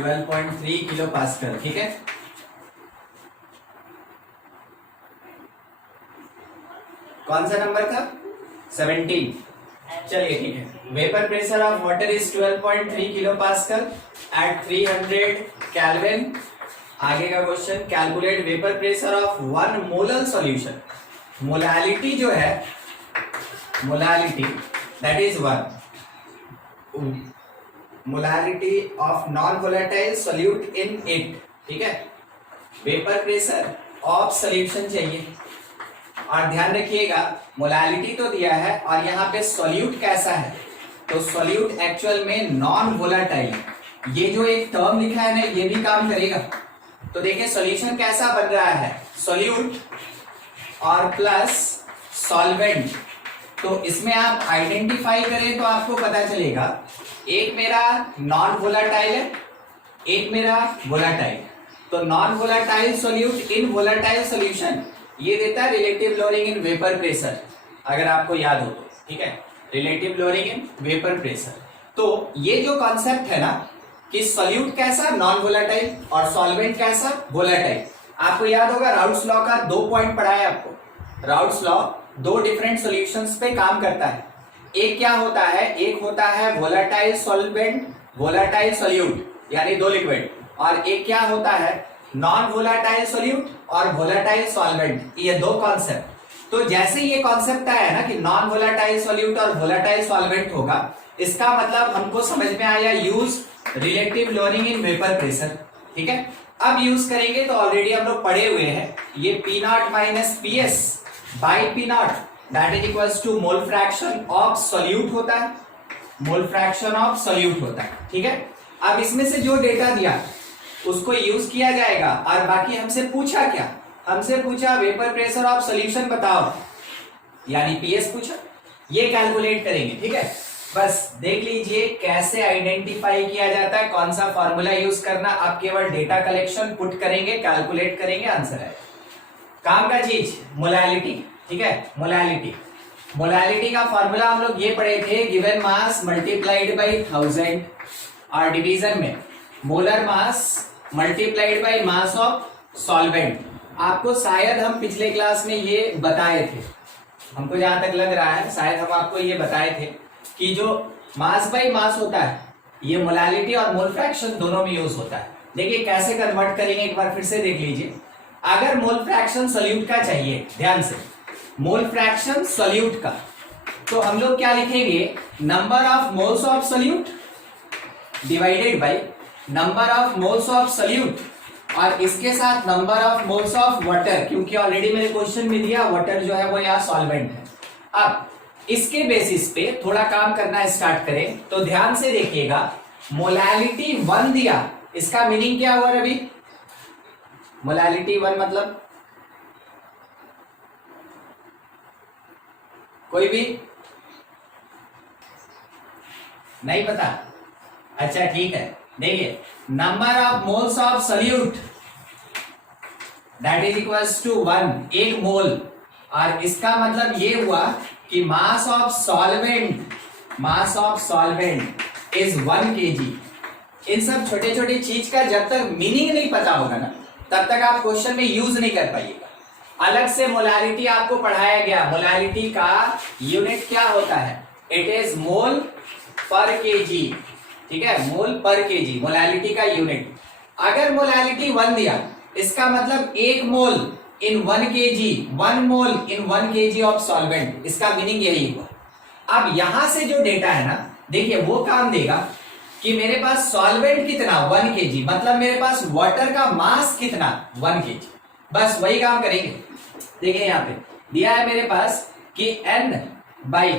12.3 kilo pascal. ठीक है, कौन सा नंबर था? 17। चलिए ठीक है। Vapour pressure of water is 12.3 kilo pascal at 300 kelvin. आगे का question, calculate vapour pressure of 1 molar solution. Molality जो है, molality that is 1 molality of non volatile solute in it. ठीक है, वेपर प्रेशर ऑफ सॉल्यूशन चाहिए। और ध्यान रखिएगा, मोलालिटी तो दिया है और यहाँ पे सॉल्यूट कैसा है, तो सॉल्यूट एक्चुअल में नॉन वोलेटाइल। ये जो एक टर्म लिखा है ना, ये भी काम करेगा। तो देखिए सॉल्यूशन कैसा बन रहा है, सॉल्यूट और प्लस सॉल्वेंट। तो इसमें आप आइडेंटिफाई करें तो आपको पता चलेगा, एक मेरा नॉन वोलेटाइल है, एक मेरा वोलेटाइल। तो non volatile solute in volatile solution, ये देता है relative lowering in vapour pressure, अगर आपको याद हो तो। ठीक है, relative lowering in vapour pressure. तो ये जो कॉन्सेप्ट है ना कि सॉल्यूट कैसा नॉन वोलेटाइल और सॉल्वेंट कैसा वोलेटाइल, आपको याद होगा राउट्स लॉ का 2 पॉइंट पढ़ा है आपको। राउट्स लॉ 2 डिफरेंट सॉल्यूशंस पे काम करता है। एक क्या होता है, एक होता है वोलेटाइल सॉल्वेंट, वोलेटाइल सॉल्यूट यानी 2 लिक्विड, और एक क्या होता है नॉन वोलेटाइल सॉल्यूट और वोलेटाइल सॉल्वेंट। ये 2 कॉन्सेप्ट। तो जैसे ये कॉन्सेप्ट आया ना कि नॉन वोलेटाइल सॉल्यूट और वोलेटाइल सॉल्वेंट होगा, इसका मतलब हमको समझ में आया use relative lowering in vapour pressure. ठीक है, अब यूज करेंगे तो ऑलरेडी हम लोग पढ़े हुए हैं, ये P not minus P S by P not that is equals to mole fraction of solute होता है, मोल फ्रैक्शन ऑफ सॉल्यूट होता है। ठीक है, अब इसमें से जो डेटा दिया उसको यूज किया जाएगा। और बाकी हमसे पूछा क्या, हमसे पूछा वेपर प्रेशर ऑफ सॉल्यूशन बताओ, यानी पीएस पूछा, ये कैलकुलेट करेंगे। ठीक है, बस देख लीजिए कैसे आइडेंटिफाई किया जाता है, कौन सा फॉर्मूला यूज करना। आप केवल डेटा कलेक्शन पुट करेंगे, कैलकुलेट करेंगे, आंसर है। काम का चीज मोलालिटी। ठीक है, मोलालिटी, मोलालिटी का फॉर्मूला हम लोग ये पढ़े थे, गिवन मास मल्टीप्लाइड बाई 1000 और डिवीजन में molar mass multiplied by mass of solvent. आपको शायद हम पिछले क्लास में ये बताए थे, हमको जहां तक लग रहा है शायद हम आपको ये बताए थे कि जो मास बाई मास होता है ये मोलालिटी और मोल फ्रैक्शन दोनों में यूज होता है। देखिए कैसे कन्वर्ट करेंगे, एक बार फिर से देख लीजिए। अगर मोल फ्रैक्शन सॉल्यूट का चाहिए, ध्यान से, मोल फ्रैक्शन सॉल्यूट का, तो हम लोग क्या लिखेंगे, number of moles of solute divided by number of moles of solute, और इसके साथ number of moles of water, क्योंकि ऑलरेडी मेरे क्वेश्चन में दिया वाटर जो है वो यहाँ सॉल्वेंट है। अब इसके बेसिस पे थोड़ा काम करना स्टार्ट करें तो ध्यान से देखिएगा, मोलालिटी 1 दिया, इसका मीनिंग क्या हुआ रवि? मोलालिटी 1 मतलब कोई भी नहीं पता? अच्छा ठीक है, देखिए number of moles of solute that is equals to 1, 1 mole, और इसका मतलब ये हुआ कि mass of solvent, mass of solvent is 1 kg। इन सब छोटे छोटे चीज का जब तक मीनिंग नहीं पता होगा ना, तब तक आप क्वेश्चन में यूज नहीं कर पाइएगा। अलग से मोलालिटी आपको पढ़ाया गया, मोलालिटी का यूनिट क्या होता है, इट इज मोल पर केजी। ठीक है, मोल पर केजी मोलालिटी का यूनिट। अगर मोलालिटी 1 दिया, इसका मतलब 1 मोल इन 1 kg, 1 mole in 1 kg of solvent, इसका मीनिंग यही हुआ। अब यहां से जो डेटा है ना, देखिए वो काम देगा कि मेरे पास सॉल्वेंट कितना 1 kg, मतलब मेरे पास वाटर का मास कितना 1 kg, बस वही काम करेंगे। देखिए यहाँ पे दिया है मेरे पास कि n बाई,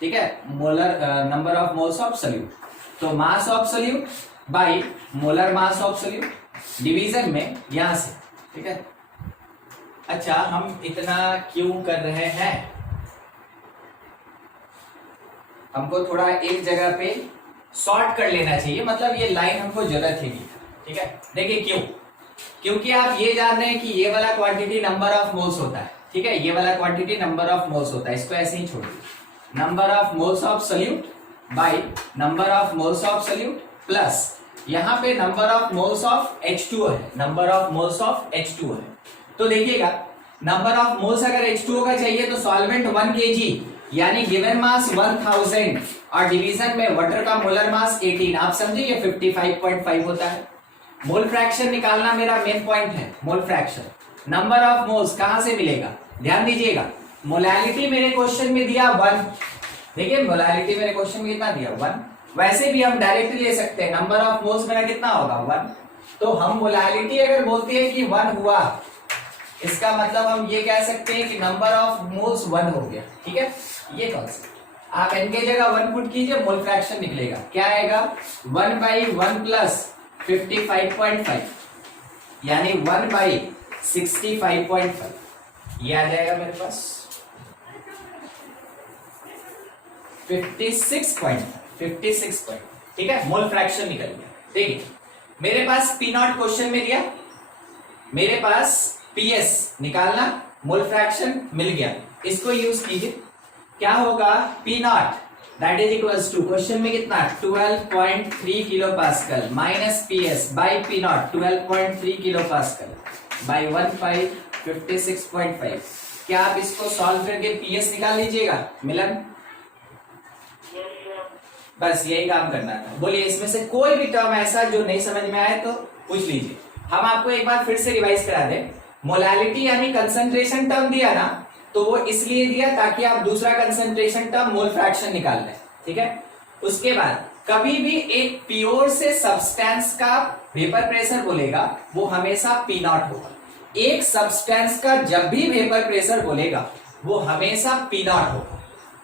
ठीक है, molar number of moles of solute, तो mass of solute by molar mass of solute, division में यहां से। ठीक है, अच्छा हम इतना क्यों कर रहे हैं, हमको थोड़ा एक जगह पे शॉर्ट कर लेना चाहिए, मतलब ये लाइन हमको जरूरत ही नहीं। ठीक है, देखिए क्यों, क्योंकि आप ये जान रहे हैं कि ये वाला क्वांटिटी नंबर ऑफ मोल्स होता है। ठीक है, ये वाला क्वांटिटी नंबर ऑफ मोल्स होता है, इसको ऐसे ही छोड़ दीजिए। Number of moles of solute by number of moles of solute plus यहाँ पे number of moles of H2O है, number of moles of H2O है। तो देखिएगा नंबर ऑफ मोल्स अगर H2O का चाहिए तो सॉल्वेंट 1 kg यानी गिवन मास 1000 और डिवीजन में वाटर का मोलर मास 18, आप समझे ये 55.5 होता है। मोल फ्रैक्शन निकालना मेरा मेन पॉइंट है, mole fraction. Number of moles कहां से मिलेगा, ध्यान दीजिएगा। मोलैलिटी मेरे क्वेश्चन में दिया 1, देखिए मोलैलिटी मेरे क्वेश्चन में कितना दिया 1, वैसे भी हम डायरेक्टली ले सकते हैं नंबर ऑफ मोल्स मेरा कितना होगा 1, तो हम मोलैलिटी अगर बोलते हैं कि 1 हुआ इसका मतलब हम ये कह सकते हैं कि नंबर ऑफ मोल्स 1 हो गया, ठीक है। ये कॉन्सेप्ट आप n के जगह 1 पुट कीजिए, मोल फ्रैक्शन निकलेगा, क्या आएगा 1/1 प्लस 55.5 यानी 1/65.5, ये आ जाएगा मेरे पास 56. ठीक है, मोल फ्रैक्शन निकल गया। देखिए मेरे पास पी नॉट क्वेश्चन में दिया, मेरे पास पीएस निकालना, मोल फ्रैक्शन मिल गया, इसको यूज कीजिए। क्या होगा P not that is equals to question में कितना 12.3 kilo pascal minus PS by P not 12.3 kilo pascal by 1/56.5। क्या आप इसको सॉल्व करके पीएस निकाल लीजिएगा मिलन? बस यही काम करना था। बोलिए इसमें से कोई भी टर्म ऐसा जो नहीं समझ में आए तो पूछ लीजिए। हम आपको एक बार फिर से रिवाइज करा दें। मोलैलिटी यानी कंसंट्रेशन टर्म दिया ना, तो वो इसलिए दिया ताकि आप दूसरा कंसंट्रेशन टर्म मोल फ्रैक्शन निकाल लें, ठीक है। उसके बाद कभी भी एक प्योर से सब्सटेंस का वेपर प्रेशर बोलेगा वो हमेशा पी नॉट होगा। एक सब्सटेंस का जब भी वेपर प्रेशर बोलेगा वो हमेशा पी नॉट होगा।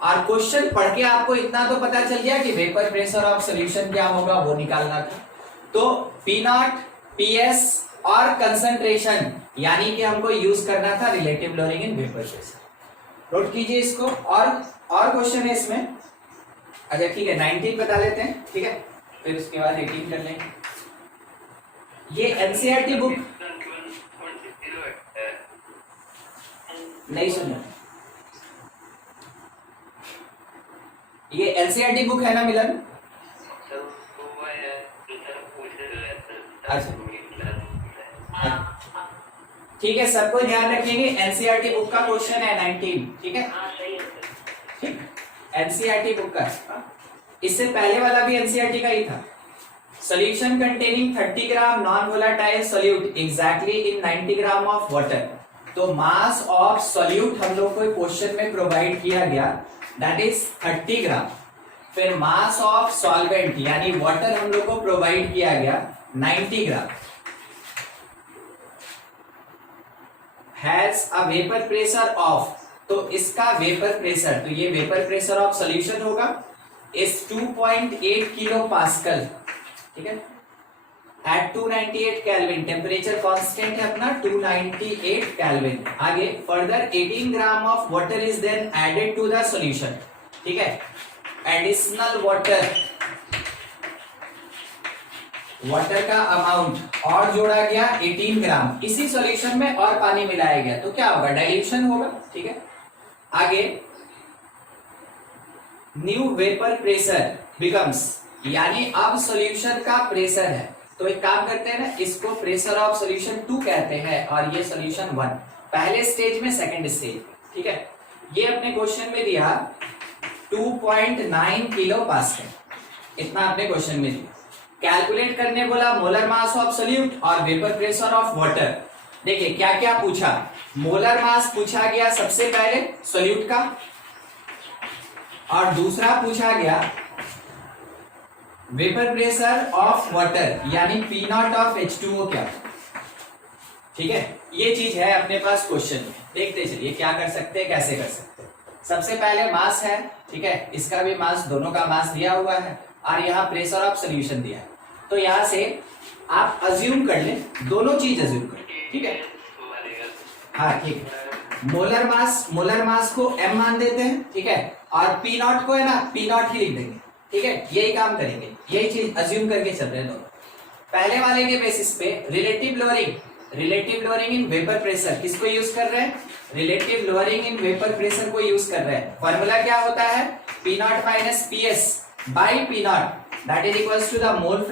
और क्वेश्चन पढ़ के आपको इतना तो पता चल गया कि वेपर प्रेशर ऑफ सॉल्यूशन क्या होगा वो निकालना था। तो पी नॉट, पीएस और कंसंट्रेशन यानी कि हमको यूज करना था relative lowering in vapour pressure. Note कीजिए इसको। और क्वेश्चन है इसमें, अच्छा ठीक है 19 बता लेते हैं, ठीक है, फिर उसके बाद 18 कर लेंगे। ये एनसीईआरटी बुक नहीं सुनो, ये एनसीईआरटी बुक है ना मिलन? अच्छा ठीक है, सबको ध्यान रखेंगे एनसीईआरटी बुक का क्वेश्चन है 19, ठीक है, ठीक एनसीईआरटी बुक का। इससे पहले वाला भी एनसीईआरटी का ही था। Solution containing 30 gram non volatile solute exactly in 90 gram of water. तो मास ऑफ सोल्यूट हम लोग को क्वेश्चन में प्रोवाइड किया गया दैट इज 30 ग्राम। फिर मास ऑफ सॉल्वेंट यानी वाटर हम लोग को प्रोवाइड किया गया 90 gram. Has a vapour pressure of, तो इसका वेपर प्रेशर, तो ये वेपर प्रेशर ऑफ सॉल्यूशन होगा इस 2.8 किलो पास्कल, ठीक है, एट 298 केल्विन। टेम्परेचर कांस्टेंट है अपना 298 केल्विन। आगे further 18 gram of water is then added to the solution, ठीक है। एडिशनल वाटर का अमाउंट और जोड़ा गया 18 ग्राम। इसी सॉल्यूशन में और पानी मिलाया गया तो क्या होगा, डाइल्यूशन होगा, ठीक है। आगे न्यू वेपर प्रेशर बिकम्स, यानी अब सॉल्यूशन का प्रेशर है। तो एक काम करते हैं ना, इसको प्रेशर ऑफ सॉल्यूशन 2 कहते हैं और ये सॉल्यूशन 1, पहले स्टेज में सेकंड स्टेज, ठीक है। ये अपने क्वेश्चन में दिया 2.9 किलो पास्कल, इतना अपने क्वेश्चन में दिया। कैलकुलेट करने बोला मोलर मास ऑफ सोल्यूट और वेपर प्रेशर ऑफ वाटर। देखिए क्या क्या पूछा, मोलर मास पूछा गया सबसे पहले सोल्यूट का, और दूसरा पूछा गया वेपर प्रेशर ऑफ वाटर यानी पी नॉट ऑफ H2O क्या, ठीक है। ये चीज है अपने पास क्वेश्चन में, देखते चलिए क्या कर सकते हैं, कैसे कर सकते हैं। सबसे पहले मास है, ठीक है, इसका भी मास, दोनों का मास दिया हुआ है और यहाँ प्रेशर ऑफ सॉल्यूशन दिया है। तो यहाँ से आप अज्यूम कर लें, दोनों चीज अज्यूम कर, ठीक है, हाँ ठीक है। मोलर मास को m मान देते हैं, ठीक है, और पी नॉट को है ना पी नॉट ही लिख देंगे, ठीक है। यही काम करेंगे, यही चीज अज्यूम करके चल रहे हैं दोनों। पहले वाले के बेसिस पे relative lowering in vapour pressure किसको यूज कर रहे हैं, relative lowering in vapour pressure को यूज कर रहे हैं। फॉर्मूला क्या होता है, P not minus P S by P not that is equals to the mole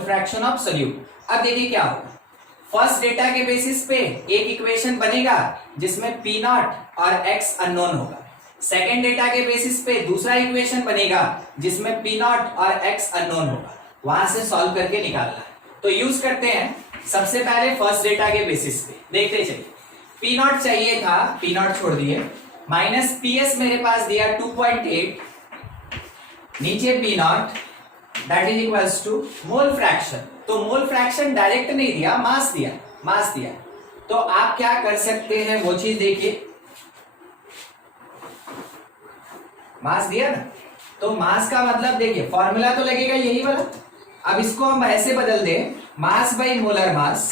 fraction of solute. अब देखिए क्या होगा, फर्स्ट डेटा के बेसिस पे एक इक्वेशन बनेगा जिसमें पी नॉट और एक्स अननोन होगा, सेकेंड डेटा के बेसिस पे दूसरा इक्वेशन बनेगा जिसमें पी नॉट और एक्स अननोन होगा, वहां से सॉल्व करके निकालना है। तो यूज करते हैं सबसे पहले फर्स्ट डेटा के बेसिस पे, देखते चलिए। पी नॉट चाहिए था, पी नॉट छोड़ दिए, माइनस पी एस मेरे पास दिया 2.8, नीचे P not that is equals to mole fraction. तो मोल फ्रैक्शन डायरेक्ट नहीं दिया, मास दिया, मास दिया। तो आप क्या कर सकते हैं वो चीज देखिए, मास दिया ना, तो मास का मतलब देखिए फॉर्मूला तो लगेगा यही वाला। अब इसको हम ऐसे बदल दें, mass by molar mass,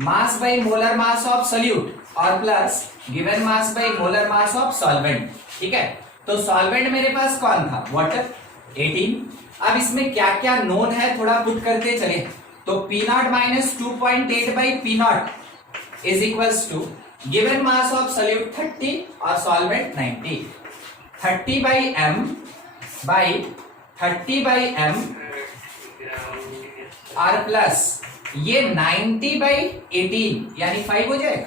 mass by molar mass of solute और plus given mass by molar mass of solvent. ठीक है, तो सॉल्वेंट मेरे पास कौन था, वाटर 18। अब इसमें क्या क्या नोन है थोड़ा पुट करते चले। तो P not minus 2.8 by P not is equals to given mass of solute 30 और solvent 90, 30 by M by 30 by M और प्लस ये 90 बाई 18 यानी 5 हो जाएगा।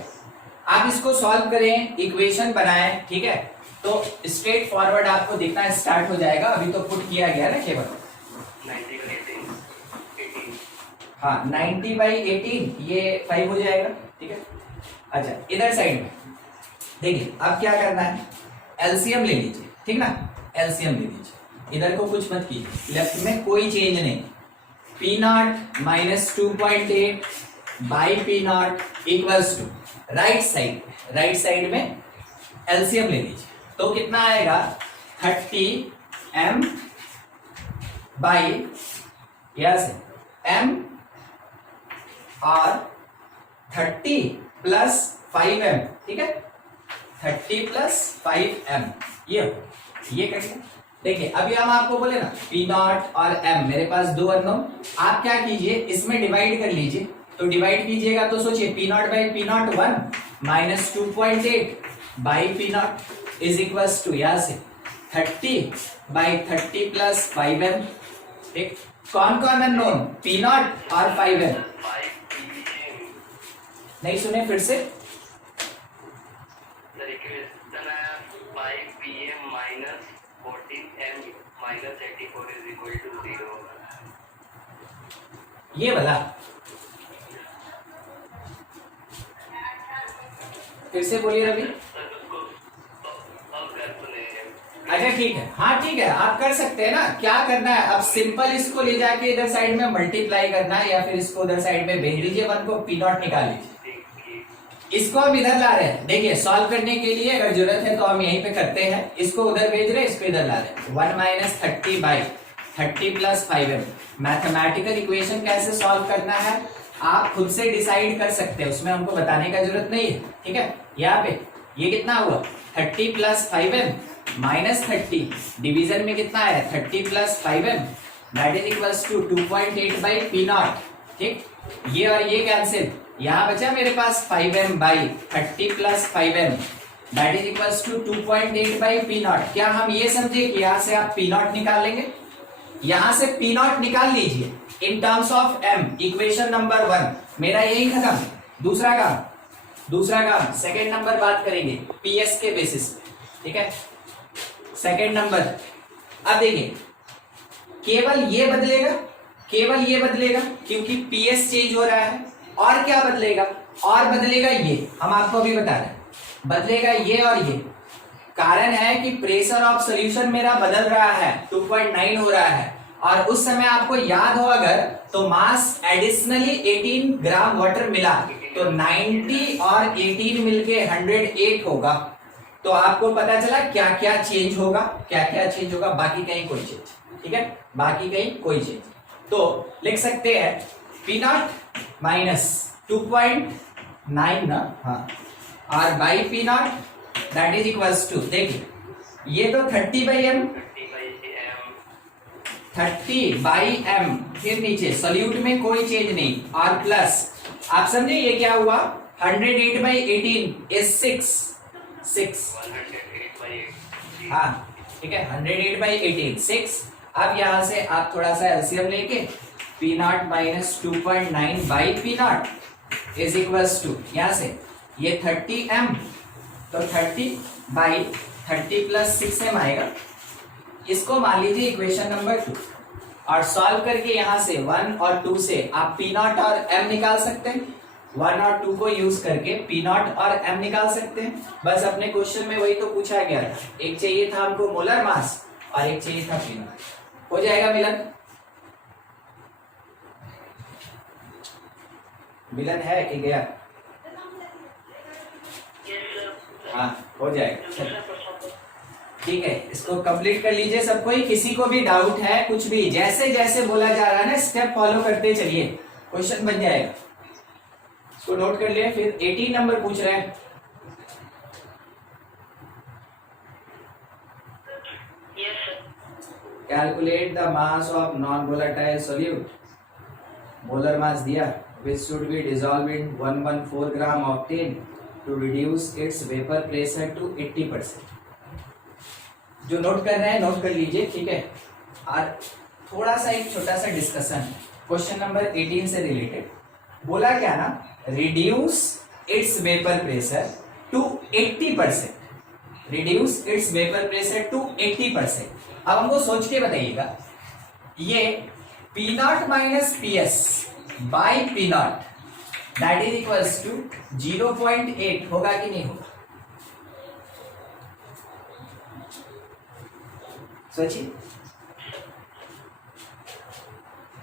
आप इसको सॉल्व करें, इक्वेशन बनाएं, ठीक है, तो स्ट्रेट फॉरवर्ड आपको दिखना स्टार्ट हो जाएगा। अभी तो पुट किया गया ना केवल 90 बाई 18, हाँ 90 बाई 18 ये 5 हो जाएगा। ठीक है, अच्छा इधर साइड में देखिए अब क्या करना है, एलसीएम ले लीजिए, ठीक ना, एलसीएम ले लीजिए, इधर को कुछ मत कीजिए, लेफ्ट में कोई चेंज नहीं। P not minus 2.8 by P not equals to right side में एलसीएम ले लीजिए, तो कितना आएगा 30 एम बाई यस एम और 30 प्लस 5 एम, ठीक है, 30 प्लस 5 एम ये करेंगे। देखिए अभी हम आपको बोले ना पी नॉट और एम, मेरे पास दो अननोन, आप क्या कीजिए इसमें डिवाइड कर लीजिए। तो डिवाइड कीजिएगा तो सोचिए P not by P not 1 minus 2.8 by P not is equals to यहां से 30 बाई 30 प्लस 5 एम। ठीक, कौन कौन अननोन, पी नॉट और 5 एम। नहीं सुने फिर से, ये वाला फिर से बोलिए रवि। अच्छा ठीक है, हाँ ठीक है, आप कर सकते हैं ना। क्या करना है अब, सिंपल इसको ले जाके इधर साइड में मल्टीप्लाई करना है, या फिर इसको उधर साइड में भेज लीजिए, वन को पी नॉट निकाल लीजिए। इसको हम इधर ला रहे हैं, देखिए सॉल्व करने के लिए अगर जरूरत है तो हम यहीं पे करते हैं। इसको उधर भेज रहे हैं, इसको इधर ला रहे हैं। 1 minus 30 by 30 plus 5 M. Mathematical equation कैसे सॉल्व करना है आप खुद से डिसाइड कर सकते हैं, उसमें हमको बताने का जरूरत नहीं है। ठीक है, यहाँ पे ये कितना हुआ 30 प्लस 5 एम माइनस 30, डिवीजन में कितना है 30 plus 5 M that is equals to 2.8 by P not. ठीक, ये और ये कैंसिल, यहाँ बचा मेरे पास 5 M by 30 plus 5 M that is equals to 2.8 by P not. क्या हम ये समझे कि यहाँ से आप पी नॉट निकाल लेंगे, यहां से पी नॉट निकाल लीजिए in terms of M, equation number 1 मेरा यही खत्म। दूसरा काम सेकेंड नंबर बात करेंगे पीएस के बेसिस पे। ठीक है, सेकेंड नंबर अब देखिए केवल ये बदलेगा क्योंकि पीएस चेंज हो रहा है। और क्या बदलेगा, और बदलेगा ये, हम आपको अभी बता रहे हैं, बदलेगा ये और ये। कारण है कि प्रेशर ऑफ सॉल्यूशन मेरा बदल रहा है, 2.9 हो रहा है, और उस समय आपको याद हो अगर तो मास एडिशनली 18 ग्राम वाटर मिला, तो 90 और 18 मिलके 108 होगा। तो आपको पता चला क्या क्या चेंज होगा, बाकी कहीं कोई चेंज। ठीक है, बाकी कहीं कोई चेंज। तो लिख सकते हैं पी नॉट माइनस 2.9 ना, हाँ, और by P not that is equals to, देखिए ये तो 30 बाई एम, 30 बाई एम, फिर नीचे सोल्यूट में कोई चेंज नहीं, और प्लस आप समझे ये क्या हुआ 108 बाई 18 इज 6। हाँ ठीक है, 108 बाई 18 6, अब यहां से आप थोड़ा सा एलसीएम लेके P not minus 2.9 by P not is equals to, यहां से ये 30m, तो 30 बाई 30 प्लस 6m आएगा। इसको मान लीजिए इक्वेशन नंबर 2, और सॉल्व करके यहां से 1 और 2 से आप पी नॉट और m निकाल सकते हैं। 1 और 2 को यूज करके पी नॉट और m निकाल सकते हैं। बस अपने क्वेश्चन में वही तो पूछा गया था, एक चाहिए था हमको मोलर मास और एक चाहिए था पी नॉट। हो जाएगा मिलन? मिलन है कि गया? हाँ हो जाएगा, चलो ठीक है। इसको कंप्लीट कर लीजिए सब कोई। किसी को भी डाउट है कुछ भी, जैसे जैसे बोला जा रहा है ना स्टेप फॉलो करते चलिए, क्वेश्चन बन जाएगा। इसको नोट कर लिए। फिर 18 नंबर पूछ रहे हैं। Calculate the mass of non volatile solute. Molar mass दिया which should be dissolved in 114 gram octane to reduce its vapor pressure to 80%। जो नोट कर रहे हैं नोट कर लीजिए, ठीक है। और थोड़ा सा एक छोटा सा डिस्कशन क्वेश्चन नंबर 18 से रिलेटेड। बोला क्या ना, reduce its vapour pressure to 80%, reduce its vapour pressure to 80%। अब हमको सोच के बताइएगा, ये P not minus P S by P not that is equals to 0.8 होगा कि नहीं होगा? सोचिए।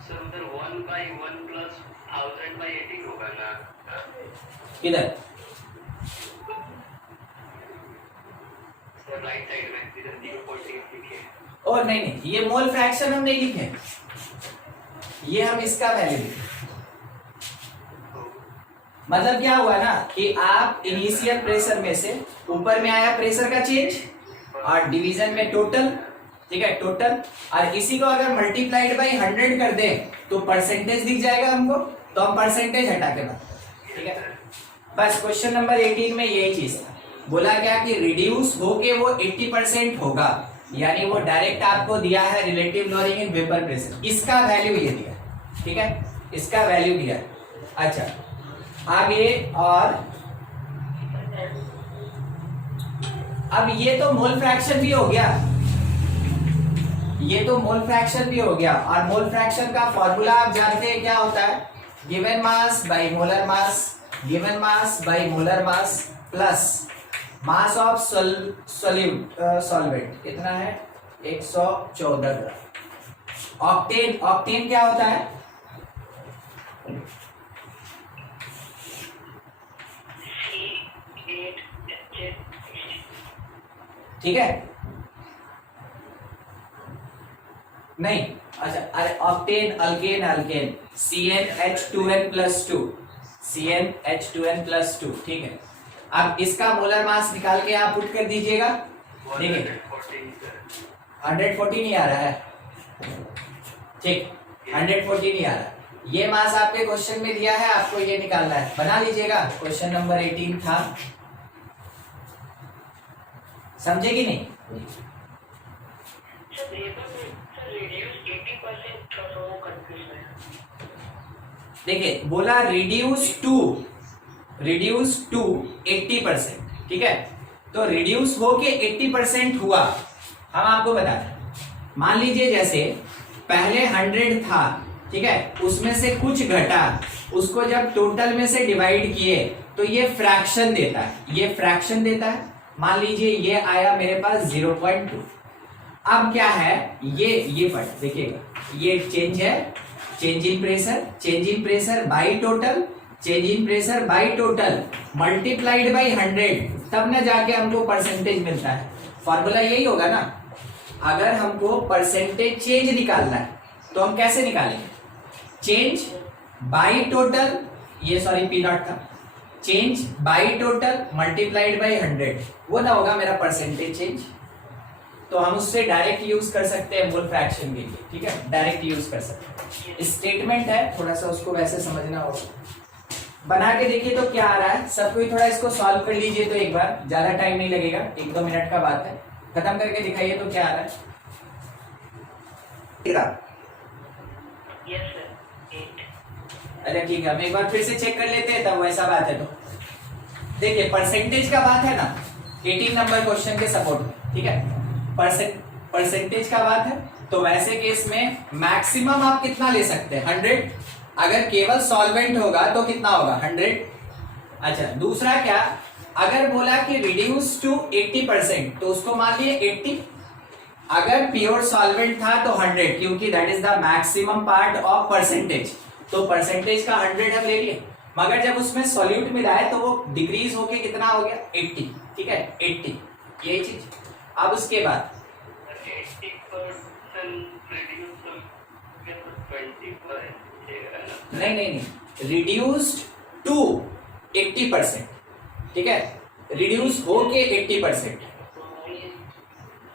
सर उधर 1/1 प्लस 1000/18 होगा ना? किधर? सर राइट साइड में इधर 0.8 लिखे हैं। और नहीं नहीं, ये मोल फ्रैक्शन हम नहीं लिखे, ये हम इसका वैल्यू लिखे। मतलब क्या हुआ ना कि आप इनिशियल प्रेशर में से ऊपर में आया प्रेशर का चेंज और डिवीजन में टोटल, ठीक है टोटल, और इसी को अगर मल्टीप्लाइड बाई 100 कर दें तो परसेंटेज दिख जाएगा हमको, तो हम परसेंटेज हटा के बात, ठीक है। बस क्वेश्चन नंबर 18 में यही चीज था। बोला क्या कि रिड्यूस होके वो 80% होगा, यानी वो डायरेक्ट आपको दिया है relative lowering in vapour pressure, इसका वैल्यू ये दिया, ठीक है, इसका वैल्यू दिया। अच्छा आगे, और अब ये तो मोल फ्रैक्शन भी हो गया, ये तो मोल फ्रैक्शन भी हो गया। और मोल फ्रैक्शन का फॉर्मूला आप जानते हैं क्या होता है, given mass by molar mass, given mass by molar mass plus mass of solute solvent कितना है 114 ग्राम। ऑक्टेन, ऑक्टेन क्या होता है? ठीक है नहीं, अच्छा अरे octane alkane, alkane CnH2n+2, CnH2n+2, ठीक है। अब इसका मोलर मास निकाल के आप पुट कर दीजिएगा, देखिए 140 नहीं आ रहा है, ठीक 140 नहीं आ रहा है। ये मास आपके क्वेश्चन में दिया है, आपको ये निकालना है, बना लीजिएगा। क्वेश्चन नंबर 18 था, समझे कि नहीं? देखिए बोला रिड्यूस टू 80%, ठीक है। तो रिड्यूस होके 80% हुआ, हम आपको बता दें। मान लीजिए जैसे पहले 100 था, ठीक है, उसमें से कुछ घटा, उसको जब टोटल में से डिवाइड किए तो ये फ्रैक्शन देता है, ये फ्रैक्शन देता है। मान लीजिए ये आया मेरे पास 0.2। अब क्या है, ये पढ़ देखिएगा, ये चेंज है, change in pressure by total, change in pressure by total multiplied by 100, तब ना जाके हमको परसेंटेज मिलता है। फॉर्मूला यही होगा ना, अगर हमको परसेंटेज चेंज निकालना है तो हम कैसे निकालेंगे, चेंज बाई टोटल, ये सॉरी पी नॉट था, change by total multiplied by 100, वो ना होगा मेरा परसेंटेज चेंज। तो हम उससे डायरेक्ट यूज कर सकते हैं मोल फ्रैक्शन के लिए, ठीक है, डायरेक्ट यूज कर सकते हैं। स्टेटमेंट है, थोड़ा सा उसको वैसे समझना होगा। बना के देखिए तो क्या आ रहा है, सब कोई थोड़ा इसको सॉल्व कर लीजिए तो एक बार, ज्यादा टाइम नहीं लगेगा, 1-2 मिनट का बात है। खत्म करके दिखाइए तो क्या आ रहा है। यस सर 8 अच्छा ठीक है, हम एक बार फिर से चेक कर लेते हैं, तब वैसा बात है तो देखिए परसेंटेज का बात है ना 18 नंबर क्वेश्चन के सपोर्ट में, ठीक है। परसेंटेज का बात है तो वैसे केस में मैक्सिमम आप कितना ले सकते हैं 100, अगर केवल सॉल्वेंट होगा तो कितना होगा 100। अच्छा दूसरा क्या, अगर बोला कि रिड्यूस टू 80% तो उसको मान लिए 80, अगर प्योर सॉल्वेंट था तो 100, क्योंकि that is the maximum part of percentage, तो परसेंटेज का 100 हम ले लिए। मगर जब उसमें सॉल्यूट मिला है तो वो डिक्रीज होके कितना हो गया 80, ठीक है 80, यही चीज। अब उसके बाद 80% रिड्यूस तो 25 नहीं, रिड्यूस्ड टू 80%, ठीक है, रिड्यूस हो के 80%,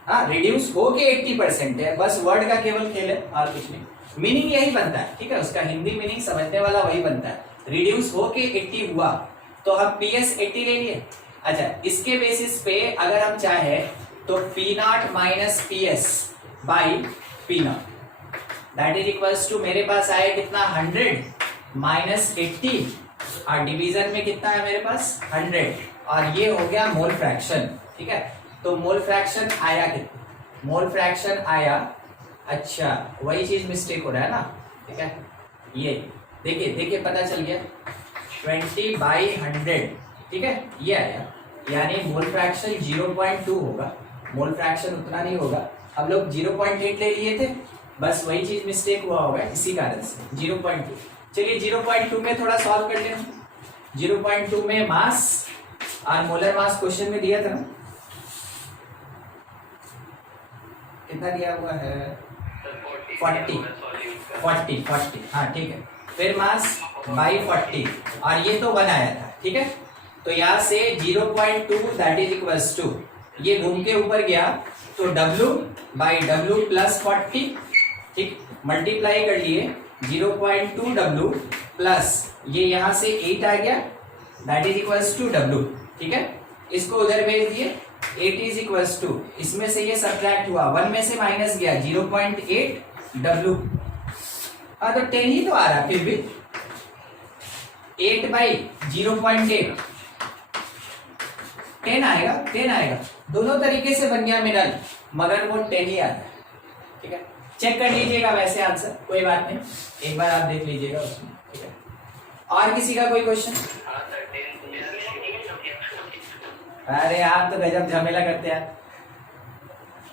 हाँ रिड्यूस हो के 80% है, बस वर्ड का केवल खेल है और कुछ नहीं, मीनिंग यही बनता है, ठीक है, उसका हिंदी मीनिंग समझने वाला वही बनता है। रिड्यूस हो के 80 हुआ तो हम PS 80 ले लिए। अच्छा इसके बेसिस पे अगर हम चाहे तो P0 minus PS by P0 that is equals to, मेरे पास आया कितना 100 माइनस 80 और डिवीजन में कितना है मेरे पास 100, और ये हो गया मोल फ्रैक्शन, ठीक है। तो मोल फ्रैक्शन आया कितना, मोल फ्रैक्शन आया, अच्छा वही चीज मिस्टेक हो रहा है ना, ठीक है, ये देखिए पता चल गया 20/100, ठीक है, ये आया, यानी मोल फ्रैक्शन 0.2 होगा, मोल फ्रैक्शन उतना नहीं होगा, हम लोग 0.8 ले लिए थे, बस वही चीज मिस्टेक हुआ होगा इसी कारण से 0.2। चलिए 0.2 में थोड़ा सॉल्व कर लें। 0.2 में मास और मोलर मास क्वेश्चन में दिया था ना, कितना दिया हुआ है 40, हाँ ठीक है, फिर मास बाई 40 और ये तो 1 आया था, ठीक है। तो यहाँ से 0.2 दैट इज इक्वल्स टू, ये घूम के ऊपर गया तो W बाई W प्लस 40, ठीक, मल्टीप्लाई कर लिए 0.2 W प्लस ये यहाँ से 8 आ गया that is equals to W, ठीक है, इसको उधर भेज दिए 8 इज इक्वल्स टू, इसमें से ये सब्ट्रैक्ट हुआ, 1 में से माइनस गया 0.8 W, हाँ तो 10 ही तो आ रहा, फिर भी 8 बाई 0.8 10 आएगा, दोनों तरीके से बन गया मिडल, मगर वो 10 ही आता है, ठीक है। चेक कर लीजिएगा वैसे आंसर, कोई बात नहीं, एक बार आप देख लीजिएगा उसमें, ठीक है। और किसी का कोई क्वेश्चन? अरे आप तो गजब झमेला करते हैं,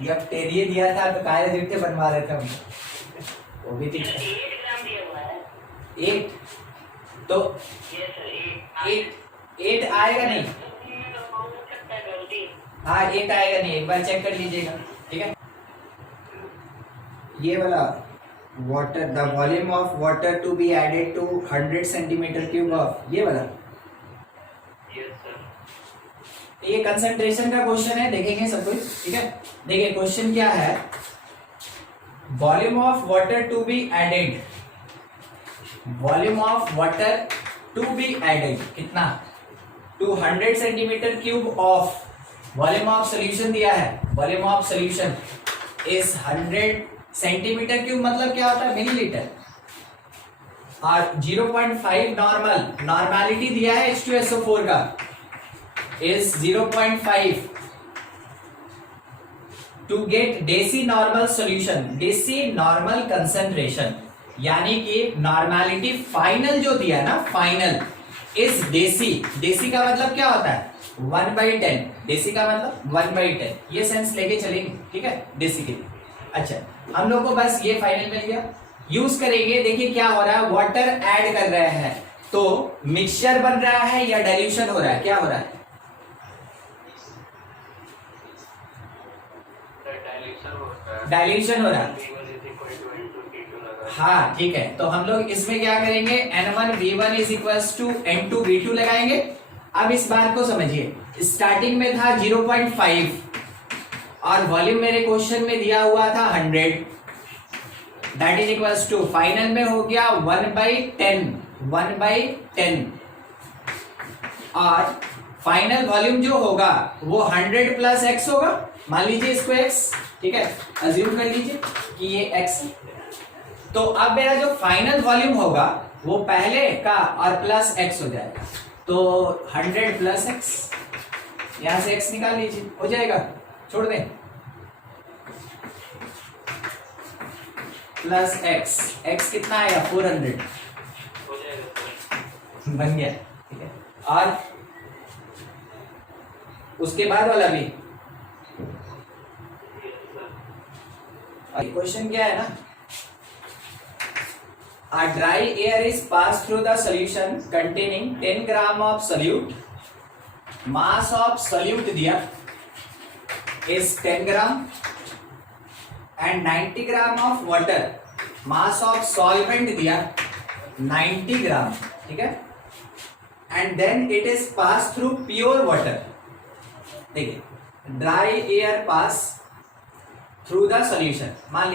जब टेरिए दिया था तो काले जुटे बनवा रहे थे हम, वो भी ठीक है 8, तो 8 आएगा नहीं, हाँ 8 आएगा नहीं, एक बार चेक कर लीजिएगा, ठीक है। ये वाला water, the volume of water to be added to 100 centimetre cube of, ये वाला ये कंसंट्रेशन का क्वेश्चन है, देखेंगे सब कुछ, ठीक है। देखिए क्वेश्चन क्या है, volume of water to be added, volume of water to be added कितना, 200 centimetre cube of, volume of solution दिया है, volume of solution is 100 centimetre cube, मतलब क्या होता है मिलीलीटर, और 0.5 नॉर्मैलिटी दिया है H2SO4 का is 0.5 to get deci normal solution, deci normal concentration, यानी कि नॉर्मैलिटी फाइनल जो दिया ना, फाइनल इज डेसी का मतलब क्या होता है 1/10, डेसी का मतलब 1/10, ये सेंस लेके चलेंगे, ठीक है, डेसी के लिए। अच्छा हम लोग को बस ये फाइनल मिल गया, यूज करेंगे, देखिए क्या हो रहा है, वाटर ऐड कर रहे हैं तो मिक्सचर बन रहा है या डाइल्यूशन हो रहा है, क्या हो रहा है, डाइल्यूशन हो रहा है, हाँ ठीक है। तो हम लोग इसमें क्या करेंगे, N1V1 is equals to N2V2 लगाएंगे। अब इस बात को समझिए, स्टार्टिंग में था 0.5 और वॉल्यूम मेरे क्वेश्चन में दिया हुआ था 100, that is equals to final में हो गया 1/10, और फाइनल वॉल्यूम जो होगा वो 100 प्लस x होगा, मान लीजिए इसको x, ठीक है, अज्यूम कर लीजिए कि ये x है। तो अब मेरा जो फाइनल वॉल्यूम होगा वो पहले का और प्लस x हो जाएगा, तो 100 प्लस x, यहां से x निकाल लीजिए, हो जाएगा, छोड़ दें, प्लस x कितना आएगा 400, हो जाएगा। बन गया, ठीक है। और उसके बाद वाला भी क्वेश्चन क्या है ना, a dry air is passed through the solution containing 10 gram of solute, mass of solute दिया is 10 gram and 90 gram of water, mass of solvent दिया 90 gram, ठीक है, and then it is passed through pure water। देखिए dry air pass through the solution, मान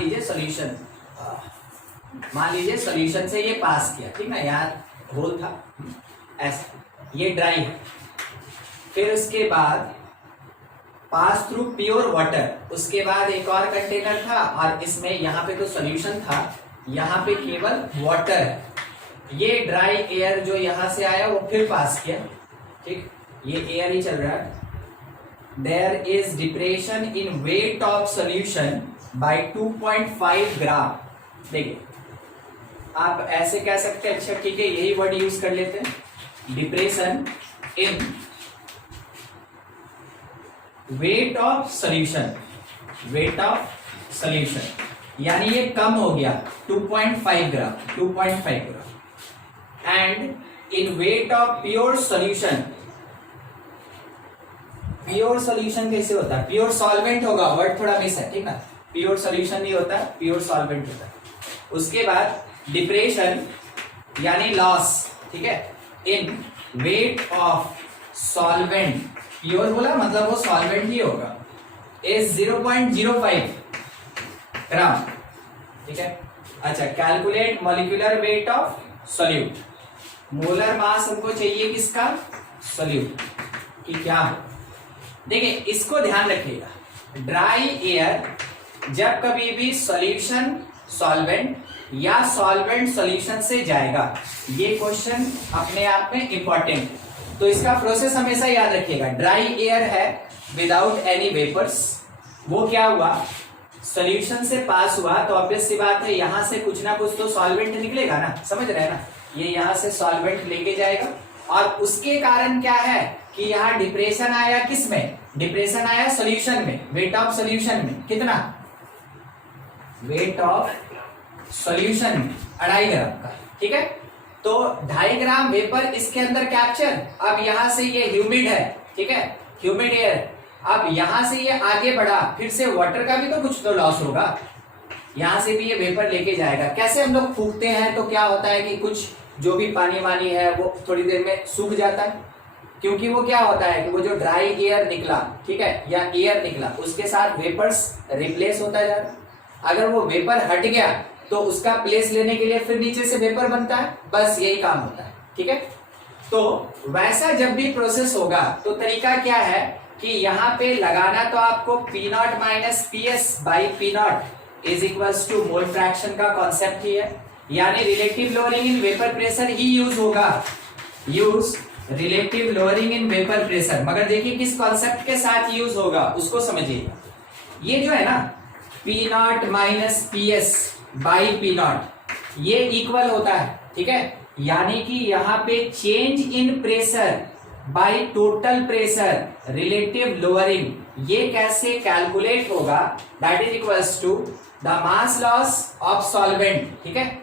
लीजिए solution से ये पास किया, ठीक ना, यहाँ होल था ऐसा, ये ड्राई है, फिर उसके बाद पास थ्रू प्योर वाटर, उसके बाद एक और कंटेनर था और इसमें यहाँ पे तो सॉल्यूशन था, यहाँ पे केवल वाटर है, ये ड्राई एयर जो यहाँ से आया वो फिर पास किया, ठीक, ये एयर ही चल रहा है। There is depression in weight of solution by 2.5 ग्राम। देखिए आप ऐसे कह सकते हैं, अच्छा ठीक है, यही वर्ड यूज कर लेते हैं, depression in weight of solution, weight of solution यानी ये कम हो गया 2.5 gram, 2.5 gram, and in weight of pure solution, pure solution कैसे होता है, प्योर सॉल्वेंट होगा, वर्ड थोड़ा मिस है, ठीक ना, प्योर सॉल्यूशन नहीं होता, प्योर सॉल्वेंट होता है। उसके बाद डिप्रेशन यानी लॉस, ठीक है, इन वेट ऑफ सॉल्वेंट, प्योर बोला मतलब वो सॉल्वेंट ही होगा, इज 0.05 ग्राम, ठीक है। अच्छा, calculate molecular weight of solute, molar mass हमको चाहिए किसका, सॉल्यूट कि क्या है। देखिए इसको ध्यान रखिएगा, ड्राई एयर जब कभी भी सॉल्यूशन सॉल्वेंट या सॉल्वेंट सॉल्यूशन से जाएगा, ये क्वेश्चन अपने आप में इंपॉर्टेंट, तो इसका प्रोसेस हमेशा याद रखिएगा। ड्राई एयर है विदाउट एनी वेपर्स, वो क्या हुआ, सॉल्यूशन से पास हुआ, तो ऑब्वियस सी बात है यहां से कुछ ना कुछ तो सॉल्वेंट निकलेगा ना, समझ रहे हैं ना, ये यहां से सॉल्वेंट लेके जाएगा, और उसके कारण क्या है कि यहाँ डिप्रेशन आया, किस में, डिप्रेशन आया सॉल्यूशन में, वेट ऑफ सॉल्यूशन में कितना, वेट ऑफ सॉल्यूशन में 2.5 ग्राम का, ठीक है। तो 2.5 ग्राम वेपर इसके अंदर कैप्चर, अब यहां से ये ह्यूमिड है, ठीक है, ह्यूमिड एयर, अब यहां से ये आगे बढ़ा, फिर से वाटर का भी तो कुछ तो लॉस होगा, यहां से भी ये वेपर लेके जाएगा। कैसे हम लोग फूकते हैं तो क्या होता है कि कुछ जो भी पानी वानी है वो थोड़ी देर में सूख जाता है, क्योंकि वो क्या होता है कि वो जो ड्राई एयर निकला, ठीक है, या एयर निकला, उसके साथ वेपर्स रिप्लेस होता जा रहा, अगर वो वेपर हट गया तो उसका प्लेस लेने के लिए फिर नीचे से वेपर बनता है, बस यही काम होता है, ठीक है। तो वैसा जब भी प्रोसेस होगा तो तरीका क्या है कि यहाँ पे लगाना तो आपको P0 minus PS by P0 is equals to mole fraction का कॉन्सेप्ट ही है, यानी relative lowering in vapour pressure ही यूज होगा, use relative lowering in vapour pressure, मगर देखिए किस कॉन्सेप्ट के साथ यूज होगा उसको समझिएगा। ये जो है ना P0 minus PS by P0 ये इक्वल होता है, ठीक है, यानी कि यहाँ पे change in pressure by total pressure relative lowering, ये कैसे कैलकुलेट होगा, that is equals to the mass loss of solvent, ठीक है,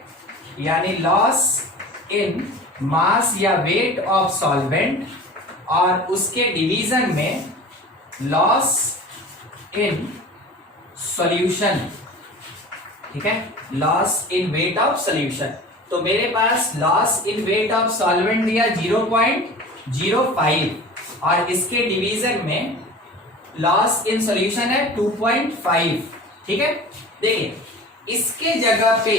यानी लॉस इन मास या वेट ऑफ सॉल्वेंट और उसके डिवीजन में लॉस इन सॉल्यूशन, ठीक है, loss in weight of solution. तो मेरे पास loss in weight of solvent दिया 0.05 और इसके डिवीजन में लॉस इन सॉल्यूशन है 2.5, ठीक है। देखिए इसके जगह पे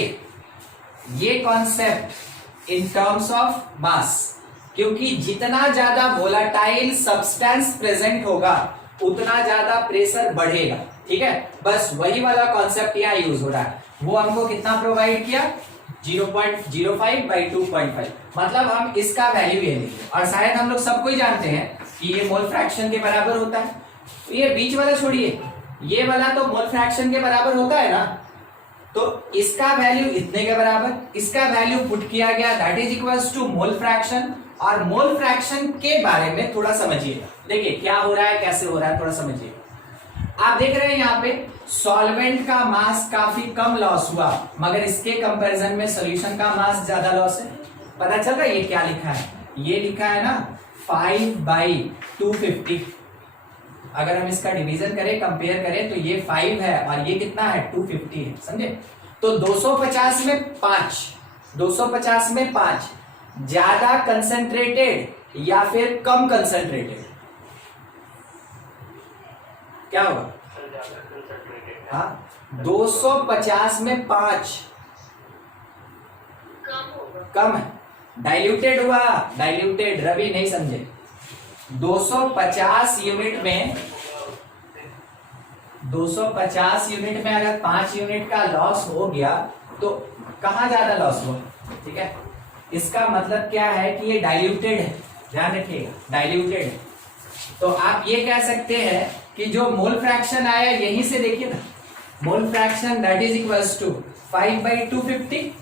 ये concept in terms of mass, क्योंकि जितना ज्यादा वोलाटाइल सब्सटेंस प्रेजेंट होगा उतना ज्यादा प्रेशर बढ़ेगा। ठीक है, बस वही वाला कॉन्सेप्ट यहाँ यूज हो रहा है। वो हमको कितना प्रोवाइड किया, 0.05/2.5, मतलब हम इसका वैल्यू ये लेंगे। और शायद हम लोग सबको ही जानते हैं कि ये मोल फ्रैक्शन के बराबर होता है। तो ये बीच वाला छोड़िए, ये वाला तो मोल फ्रैक्शन के बराबर होता है ना, तो इसका वैल्यू इतने के बराबर, इसका वैल्यू पुट किया गया, that is equals to mole fraction. और मोल फ्रैक्शन के बारे में थोड़ा समझिएगा, देखिए क्या हो रहा है, कैसे हो रहा है, थोड़ा समझिएगा। आप देख रहे हैं यहाँ पे सॉल्वेंट का मास काफी कम लॉस हुआ, मगर इसके कंपैरिजन में सॉल्यूशन का मास ज्यादा लॉस है। पता चल रहा है ये क्या लिखा है, ये लिखा है ना 5/250। अगर हम इसका डिवीजन करें, कंपेयर करें, तो ये 5 है और ये कितना है 250 है, समझे। तो 250 में 5, 250 में 5 ज्यादा कंसंट्रेटेड या फिर कम कंसंट्रेटेड, क्या होगा? सर ज्यादा कंसंट्रेटेड है। हाँ, 250 में 5 कम है, डाइल्यूटेड हुआ, डाइल्यूटेड। रवि नहीं समझे, 250 यूनिट में 250 यूनिट में अगर 5 यूनिट का लॉस हो गया तो कहाँ ज्यादा लॉस हुआ? ठीक है, इसका मतलब क्या है कि ये डाइल्यूटेड है, ध्यान रखिएगा, डाइल्यूटेड है। तो आप ये कह सकते हैं कि जो मोल फ्रैक्शन आया यहीं से देखिए ना, mole fraction that is equals to 5/250,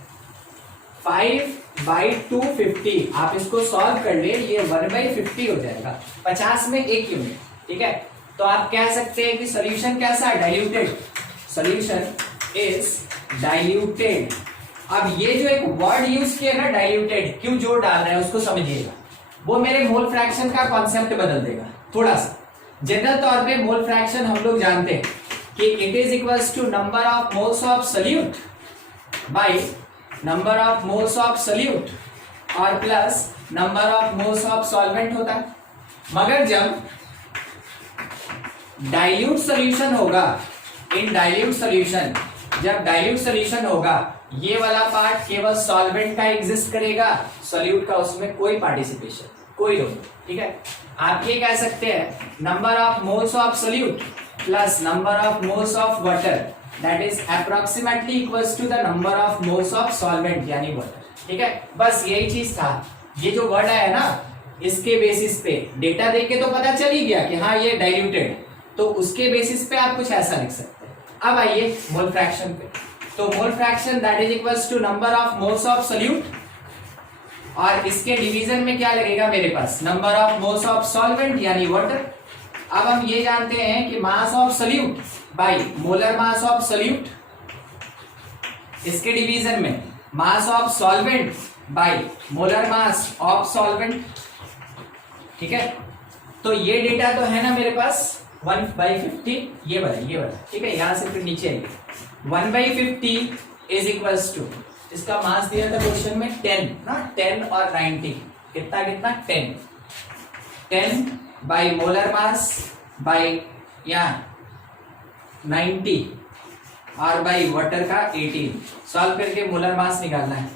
5/250। आप इसको सॉल्व कर ले, ये 1/50 हो जाएगा, 50 में 1 यूनिट। ठीक है, तो आप कह सकते हैं कि सॉल्यूशन कैसा है, डाइल्यूटेड। Solution is diluted. अब ये जो एक वर्ड यूज किया ना डाइल्यूटेड, क्यों जोर डाल रहे हैं उसको समझिएगा, वो मेरे मोल फ्रैक्शन का कॉन्सेप्ट बदल देगा थोड़ा सा। जनरल तौर पे मोल फ्रैक्शन हम लोग जानते हैं कि it is equals to number of moles of solute by number of moles of solute और plus number of moles of solvent होता है। मगर जब डाइल्यूट सॉल्यूशन होगा, इन डाइल्यूट सॉल्यूशन, जब डाइल्यूट सॉल्यूशन होगा, ये वाला पार्ट केवल सॉल्वेंट का एग्जिस्ट करेगा, सोल्यूट का उसमें कोई पार्टिसिपेशन, कोई रोल। ठीक है, आप ये कह सकते हैं number of moles of solute plus number of moles of water that is approximately equals to the number of moles of solvent यानी वाटर। ठीक है, बस यही चीज था। ये जो वर्ड आया ना, इसके बेसिस पे डेटा देख के तो पता चल ही गया कि हाँ ये डाइल्यूटेड, तो उसके बेसिस पे आप कुछ ऐसा लिख सकते हैं। अब आइए मोल फ्रैक्शन पे, तो mole fraction that is equals to number of moles of solute, और इसके डिवीजन में क्या लगेगा मेरे पास, number of moles of solvent यानी वाटर। अब हम ये जानते हैं कि mass of solute by molar mass of solute, इसके डिवीजन में mass of solvent by molar mass of solvent. ठीक है, तो ये डेटा तो है ना मेरे पास 1/50, ये वाला। ठीक है, यहां से फिर नीचे आएंगे, 1/50 इज इक्वल्स टू, इसका मास दिया था क्वेश्चन में 10 ना, 10 और 90 कितना 10 बाय मोलर मास बाय यहाँ 90 और बाय वाटर का 18। सॉल्व करके मोलर मास निकालना है,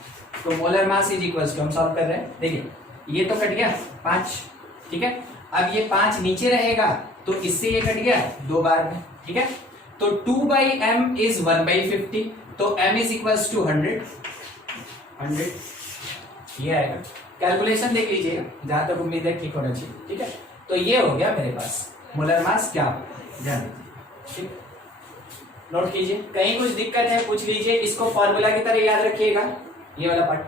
तो molar mass is equals to, हम सॉल्व कर रहे हैं, देखिए ये तो कट गया 5। ठीक है, अब ये 5 नीचे रहेगा तो इससे ये कट गया 2 बार में। ठीक है, तो 2/m इज 1/50, तो m इज इक्वल्स टू 100। ये आएगा, कैलकुलेशन देख लीजिएगा, जहां तक उम्मीद है ठीक होना चाहिए। ठीक है, तो ये हो गया मेरे पास मोलर मास क्या होगा, ध्यान दीजिए। ठीक, नोट कीजिए, कहीं कुछ दिक्कत है पूछ लीजिए, इसको फॉर्मूला की तरह याद रखिएगा, ये वाला पार्ट।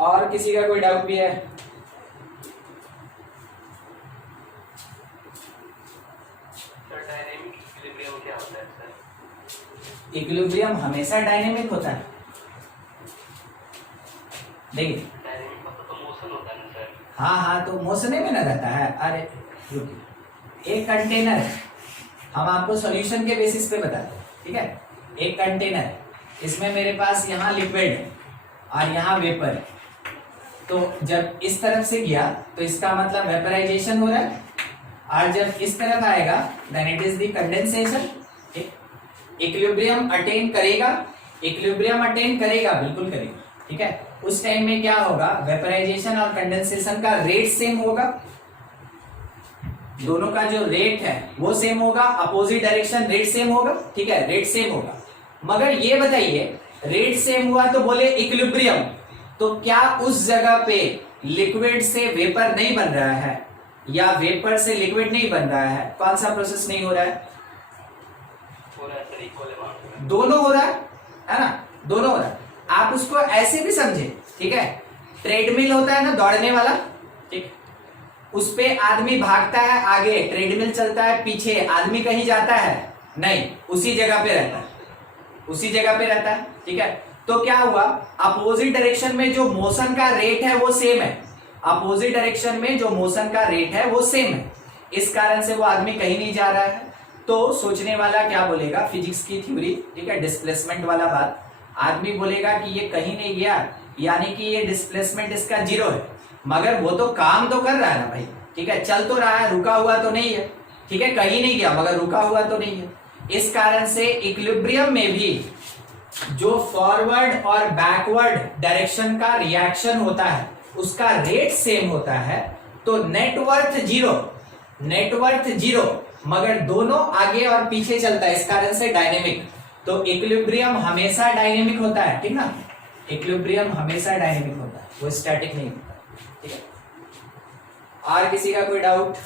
और किसी का कोई डाउट भी है? सर डायनेमिक इक्विलिब्रियम क्या होता है सर? इक्विलिब्रियम हमेशा डायनेमिक होता है। देखिए, डायनेमिक मतलब तो मोशन होता है ना सर? हाँ, तो मोशन में ना रहता है। अरे रुकिए, एक कंटेनर है, हम आपको सॉल्यूशन के बेसिस पे बताते हैं। ठीक है, एक कंटेनर है, इसमें मेरे पास यहाँ लिक्विड है और यहाँ वेपर है। तो जब इस तरफ से गया तो इसका मतलब वेपराइजेशन हो रहा है, और जब इस तरफ आएगा then it is the condensation. Equilibrium attain करेगा इक्विलिब्रियम अटेन करेगा, बिल्कुल करेगा, ठीक है। उस टाइम में क्या होगा, वेपराइजेशन और कंडेंसेशन का रेट सेम होगा, दोनों का जो रेट है वो सेम होगा, अपोजिट डायरेक्शन रेट सेम होगा, ठीक है, रेट सेम होगा। मगर ये बताइए, रेट सेम हुआ तो बोले इक्विलिब्रियम, तो क्या उस जगह पे लिक्विड से वेपर नहीं बन रहा है या वेपर से लिक्विड नहीं बन रहा है? कौन सा प्रोसेस नहीं हो रहा है? हो रहा है सर, इक्वल अमाउंट में। दोनों हो रहा है ना, दोनों हो रहा है। आप उसको ऐसे भी समझे, ठीक है, ट्रेडमिल होता है ना दौड़ने वाला, ठीक, उस पे आदमी भागता है आगे, ट्रेडमिल चलता है पीछे, आदमी कहीं जाता है नहीं, उसी जगह पे रहता है, उसी जगह पे रहता है, ठीक है। तो क्या हुआ, अपोजिट डायरेक्शन में जो मोशन का रेट है वो सेम है, अपोजिट डायरेक्शन में जो मोशन का रेट है वो सेम है, इस कारण से वो आदमी कहीं नहीं जा रहा है। तो सोचने वाला क्या बोलेगा, फिजिक्स की थ्योरी, ठीक है, डिस्प्लेसमेंट वाला बात, आदमी बोलेगा कि ये कहीं नहीं गया, यानी कि ये डिस्प्लेसमेंट इसका जीरो है, मगर वो तो काम तो कर रहा है ना भाई, ठीक है, चल तो रहा है, रुका हुआ तो नहीं है, ठीक है, कहीं नहीं गया मगर रुका हुआ तो नहीं है। इस कारण से इक्विलिब्रियम में भी जो फॉरवर्ड और बैकवर्ड डायरेक्शन का रिएक्शन होता है उसका रेट सेम होता है, तो नेटवर्थ जीरो, नेटवर्थ जीरो, मगर दोनों आगे और पीछे चलता है, इस कारण से डायनेमिक। तो इक्विलिब्रियम हमेशा डायनेमिक होता है, ठीक ना, इक्विलिब्रियम हमेशा डायनेमिक होता है, वो स्टैटिक नहीं होता, ठीक है। और किसी का कोई doubt?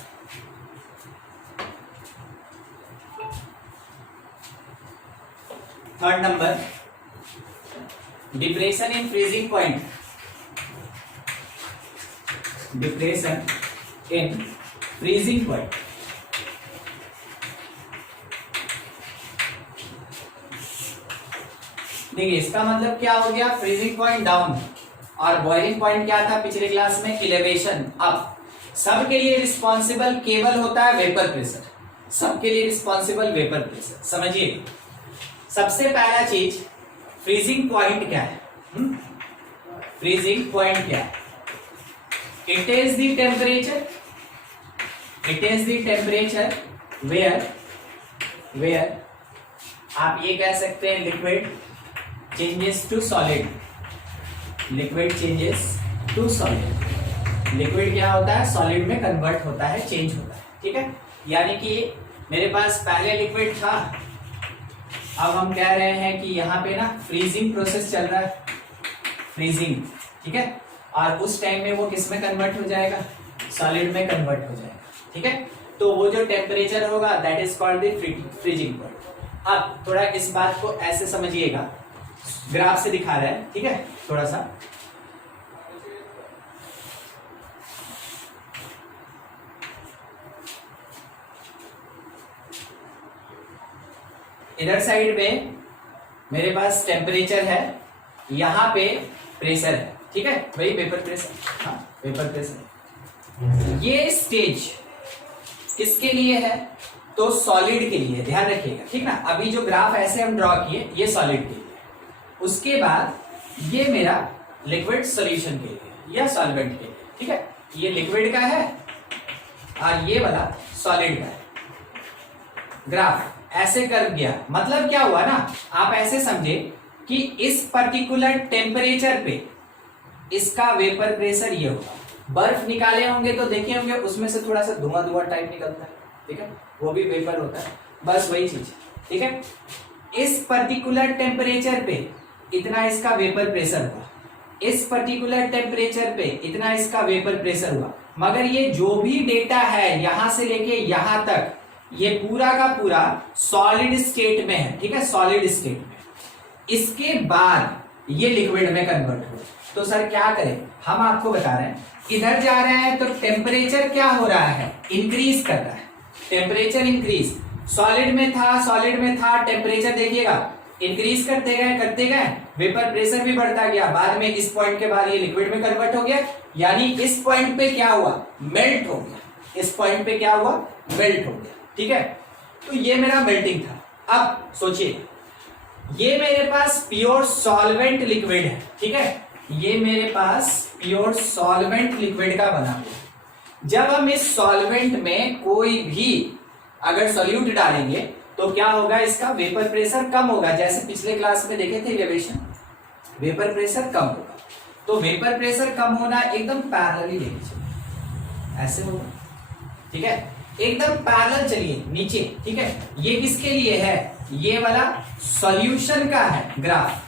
Third number, depression in freezing point, depression in freezing point. देखिए इसका मतलब क्या हो गया, फ्रीजिंग पॉइंट डाउन और बॉइलिंग पॉइंट क्या था पिछले क्लास में, इलेवेशन अप। सबके लिए रिस्पॉन्सिबल केवल होता है वेपर प्रेशर, सबके लिए रिस्पॉन्सिबल वेपर प्रेशर। समझिए, सबसे पहला चीज फ्रीजिंग पॉइंट क्या है, फ्रीजिंग पॉइंट क्या है? It is the temperature, it is the temperature where आप ये कह सकते हैं liquid changes to solid, liquid changes to solid. Liquid क्या होता है, सॉलिड में कन्वर्ट होता है, चेंज होता है, ठीक है। यानी कि मेरे पास पहले लिक्विड था, अब हम कह रहे हैं कि यहाँ पे ना फ्रीजिंग प्रोसेस चल रहा है, फ्रीजिंग, ठीक है, और उस टाइम में वो किस में कन्वर्ट हो जाएगा, सॉलिड में कन्वर्ट हो जाएगा, ठीक है। तो वो जो टेम्परेचर होगा that is called the freezing point. अब थोड़ा इस बात को ऐसे समझिएगा, ग्राफ से दिखा रहा है, ठीक है, थोड़ा सा इधर साइड में मेरे पास टेम्परेचर है, यहाँ पे प्रेशर है, ठीक है, वही वेपर प्रेशर, हाँ वेपर प्रेशर। ये स्टेज किसके लिए है, तो सॉलिड के लिए, ध्यान रखिएगा, ठीक ना। अभी जो ग्राफ ऐसे हम ड्रॉ किए ये सॉलिड के लिए, उसके बाद ये मेरा लिक्विड सॉल्यूशन के लिए या सॉल्वेंट के लिए, ठीक है। ये लिक्विड का है और ये वाला सॉलिड का है। ग्राफ ऐसे कर गया, मतलब क्या हुआ ना, आप ऐसे समझे कि इस पर्टिकुलर टेम्परेचर पे इसका वेपर प्रेशर ये होगा। बर्फ निकाले होंगे तो देखे होंगे उसमें से थोड़ा सा धुआं धुआं टाइप निकलता है, ठीक है, वो भी वेपर होता है, बस वही चीज, ठीक है। इस पर्टिकुलर टेम्परेचर पे इतना इसका वेपर प्रेशर हुआ, इस पर्टिकुलर टेम्परेचर पे इतना इसका वेपर प्रेशर हुआ, मगर ये जो भी डेटा है यहां से लेके यहां तक ये पूरा का पूरा सॉलिड स्टेट में है, ठीक है, सॉलिड स्टेट में। इसके बाद ये लिक्विड में कन्वर्ट हो, तो सर क्या करें, हम आपको बता रहे हैं, इधर जा रहे हैं तो टेम्परेचर क्या हो रहा है, इंक्रीज कर रहा है, टेम्परेचर इंक्रीज। सॉलिड में था टेम्परेचर देखिएगा इंक्रीज करते गए, वेपर प्रेशर भी बढ़ता गया, बाद में इस पॉइंट के बाद ये लिक्विड में कन्वर्ट हो गया, यानी इस पॉइंट पे क्या हुआ, मेल्ट हो गया, इस पॉइंट पे क्या हुआ, मेल्ट हो गया, ठीक है। तो ये मेरा मेल्टिंग था। अब सोचिए, ये मेरे पास प्योर सॉल्वेंट लिक्विड है, ठीक है, ये मेरे पास प्योर सॉल्वेंट लिक्विड का बना हुआ। जब हम इस सॉल्वेंट में कोई भी अगर सॉल्यूट डालेंगे तो क्या होगा, इसका वेपर प्रेशर कम होगा, जैसे पिछले क्लास में देखे थे एलिवेशन, वेपर प्रेशर कम होगा। तो वेपर प्रेशर कम होना एकदम पैरेलली लेके चलिए, ऐसे होगा, ठीक है, एकदम पैरेलल चलिए नीचे, ठीक है। ये किसके लिए है, ये वाला सॉल्यूशन का है ग्राफ,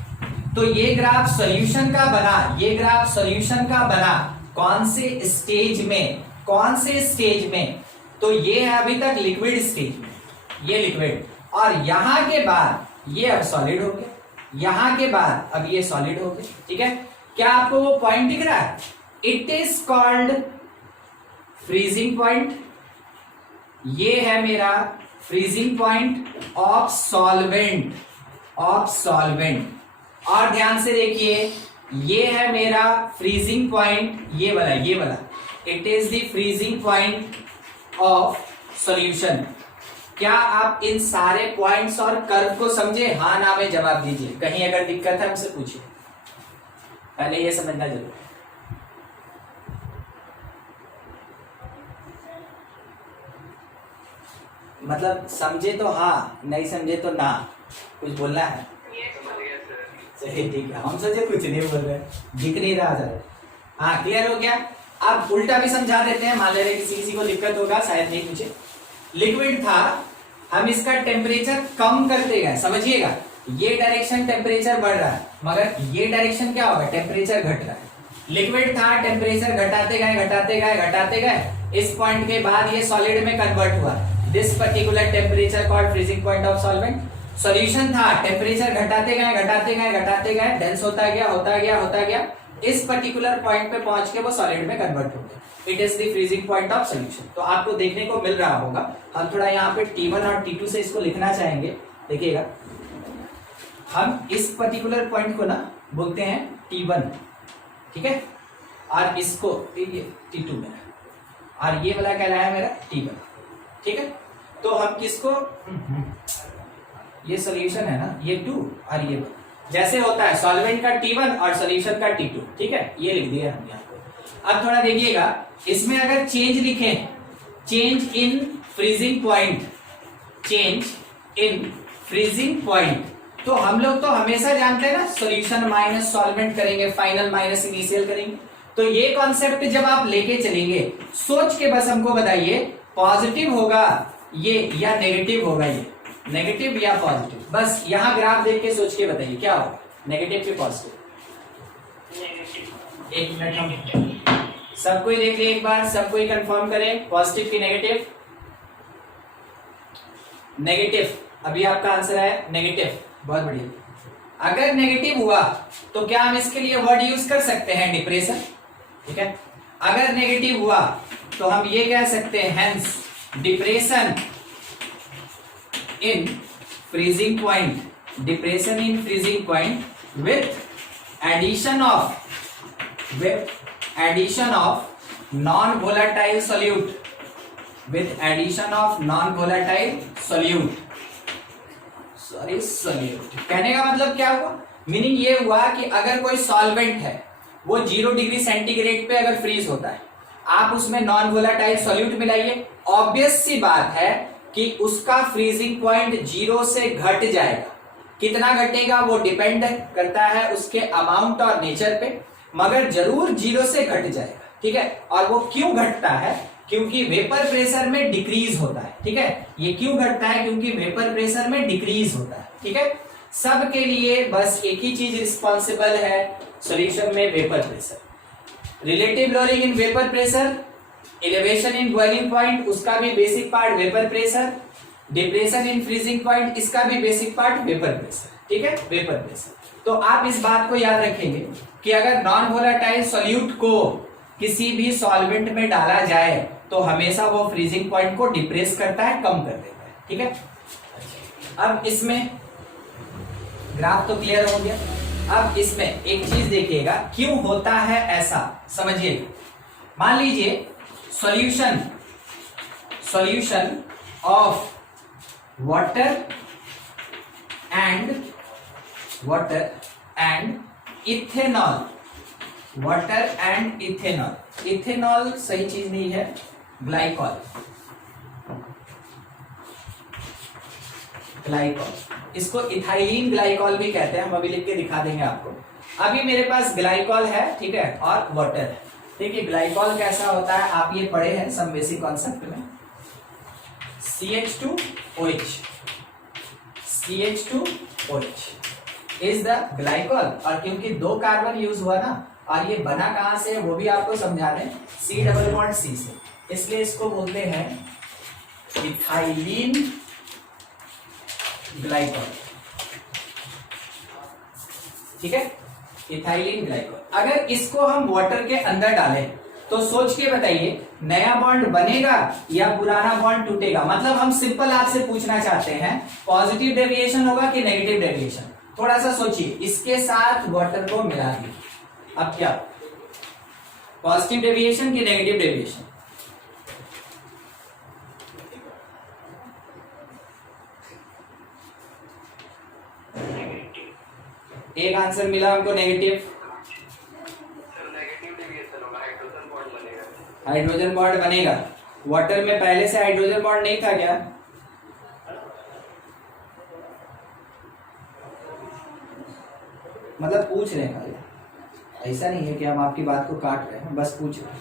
तो ये ग्राफ सॉल्यूशन का बना, ये ग्राफ सॉल्यूशन का बना कौन से स्टेज में, कौन से स्टेज में, तो ये है अभी तक लिक्विड स्टेज में, ये लिक्विड, और यहां के बाद ये अब सॉलिड हो गया, यहां के बाद अब ये सॉलिड हो गया, ठीक है। क्या आपको वो पॉइंट दिख रहा है, it is called freezing point, ये है मेरा freezing point of solvent, of solvent. और ध्यान से देखिए, ये है मेरा फ्रीजिंग पॉइंट, ये वाला, it is the freezing point of solution. क्या आप इन सारे पॉइंट्स और कर्व को समझे, हाँ ना में जवाब दीजिए, कहीं अगर दिक्कत है हमसे पूछिए, पहले ये समझना जरूरी है। मतलब समझे तो हाँ, नहीं समझे तो ना, कुछ बोलना है, चलिए ठीक है, हम सोचे कुछ नहीं बोल रहे, दिख नहीं रहा सर, हाँ क्लियर हो गया। अब उल्टा भी समझा देते हैं, मान ले रहे किसी को दिक्कत होगा, शायद नहीं पूछे। लिक्विड था, हम इसका टेम्परेचर कम करते गए, समझिएगा, ये डायरेक्शन टेम्परेचर बढ़ रहा है, मगर ये डायरेक्शन क्या होगा, टेम्परेचर घट रहा है। लिक्विड था, टेम्परेचर घटाते गए घटाते गए घटाते गए, इस पॉइंट के बाद ये सॉलिड में कन्वर्ट हुआ, this particular temperature called freezing point of solvent. Solution था, टेम्परेचर घटाते गए घटाते गए घटाते गए, डेंस होता गया होता गया होता गया, इस पर्टिकुलर पॉइंट पे पहुंच के वो सॉलिड में कन्वर्ट हो गया, it is the freezing point of solution. तो आपको देखने को मिल रहा होगा, हम थोड़ा यहाँ पे T1 और T2 से इसको लिखना चाहेंगे, देखिएगा, हम इस पर्टिकुलर पॉइंट को ना बोलते हैं T1, ठीक है, और इसको T2 में, और ये वाला कहलाया है मेरा T1, ठीक है। तो हम किसको, ये सॉल्यूशन है ना, ये 2 और ये 1, जैसे होता है सॉल्वेंट का T1 और सॉल्यूशन का T2, ठीक है, ये लिख दिया हम यहाँ पे। अब थोड़ा देखिएगा, इसमें अगर चेंज लिखें, change in freezing point, change in freezing point, तो हम लोग तो हमेशा जानते हैं ना, सॉल्यूशन माइनस सॉल्वेंट करेंगे, फाइनल माइनस इनिशियल करेंगे। तो ये कॉन्सेप्ट जब आप लेके चलेंगे, सोच के बस हमको बताइए, पॉजिटिव होगा ये या नेगेटिव होगा, ये नेगेटिव या पॉजिटिव, बस यहाँ ग्राफ देख के सोच के बताइए क्या होगा, नेगेटिव के पॉजिटिव। एक मिनट, हम सब कोई देख ले एक बार, सब कोई कंफर्म करें, पॉजिटिव की नेगेटिव, नेगेटिव, अभी आपका आंसर है नेगेटिव, बहुत बढ़िया। अगर नेगेटिव हुआ तो क्या हम इसके लिए वर्ड यूज कर सकते हैं, डिप्रेशन, ठीक है। अगर नेगेटिव हुआ तो हम ये कह सकते हैं, hence depression in freezing point, depression in freezing point with addition of non volatile solute, with addition of non volatile solute, sorry solute. कहने का मतलब क्या हुआ, मीनिंग ये हुआ कि अगर कोई सॉल्वेंट है, वो 0 डिग्री सेंटीग्रेड पे अगर फ्रीज होता है, आप उसमें नॉन वोलेटाइल सोल्यूट मिलाइए, ऑब्वियस सी बात है कि उसका फ्रीजिंग पॉइंट 0 से घट जाएगा। कितना घटेगा वो डिपेंड करता है उसके अमाउंट और नेचर पे, मगर जरूर 0 से घट जाएगा, ठीक है। और वो क्यों घटता है, क्योंकि वेपर प्रेशर में डिक्रीज होता है, ठीक है। ये क्यों घटता है, क्योंकि वेपर प्रेशर में डिक्रीज होता है, ठीक है। सब के लिए बस एक ही चीज रिस्पॉन्सिबल है सॉल्यूशन में, vapour pressure. Relative lowering in vapour pressure, elevation in boiling point, उसका भी basic part vapour pressure, depression in freezing point, इसका भी बेसिक पार्ट वेपर प्रेशर, ठीक है, वेपर प्रेशर। तो आप इस बात को याद रखेंगे कि अगर नॉन वोलेटाइल सॉल्यूट को किसी भी सॉल्वेंट में डाला जाए तो हमेशा वो फ्रीजिंग पॉइंट को डिप्रेस करता है, कम कर देता है, ठीक है। अब इसमें ग्राफ तो क्लियर हो गया, अब इसमें एक चीज देखिएगा, क्यों होता है ऐसा समझिए। मान लीजिए solution of water and ethanol, water and ethanol, ethanol सही चीज नहीं है, ग्लाइकॉल, ग्लाइकॉल, इसको इथाइलिन ग्लाइकॉल भी कहते हैं, हम अभी लिख के दिखा देंगे आपको। अभी मेरे पास ग्लाइकॉल है, ठीक है, और वाटर है। देखिए ग्लाइकॉल कैसा होता है, आप ये पढ़े हैं सम बेसिक कॉन्सेप्ट में, CH2OH, CH2OH is the glycol. और क्योंकि 2 कार्बन यूज हुआ ना, और ये बना कहां से वो भी आपको समझा रहे हैं, C डबल बॉन्ड C से, इसलिए इसको बोलते हैं इथाइलिन ग्लाइकॉल, ठीक है, इथाइलिन ग्लाइकॉल। अगर इसको हम वाटर के अंदर डालें तो सोच के बताइए, नया बॉन्ड बनेगा या पुराना बॉन्ड टूटेगा? मतलब हम सिंपल आपसे पूछना चाहते हैं, पॉजिटिव डेविएशन होगा कि नेगेटिव डेविएशन? थोड़ा सा सोचिए, इसके साथ वाटर को मिला दिए, अब क्या, पॉजिटिव डेविएशन कि नेगेटिव डेविएशन? एक आंसर मिला हमको नेगेटिव। नेगेटिव डेविएशन होगा, हाइड्रोजन बॉन्ड बनेगा। हाइड्रोजन बॉन्ड बनेगा। वाटर में पहले से हाइड्रोजन बॉन्ड नहीं था क्या? मतलब पूछ रहे हैं, ऐसा नहीं है कि हम आपकी बात को काट रहे हैं, बस पूछ रहे हैं।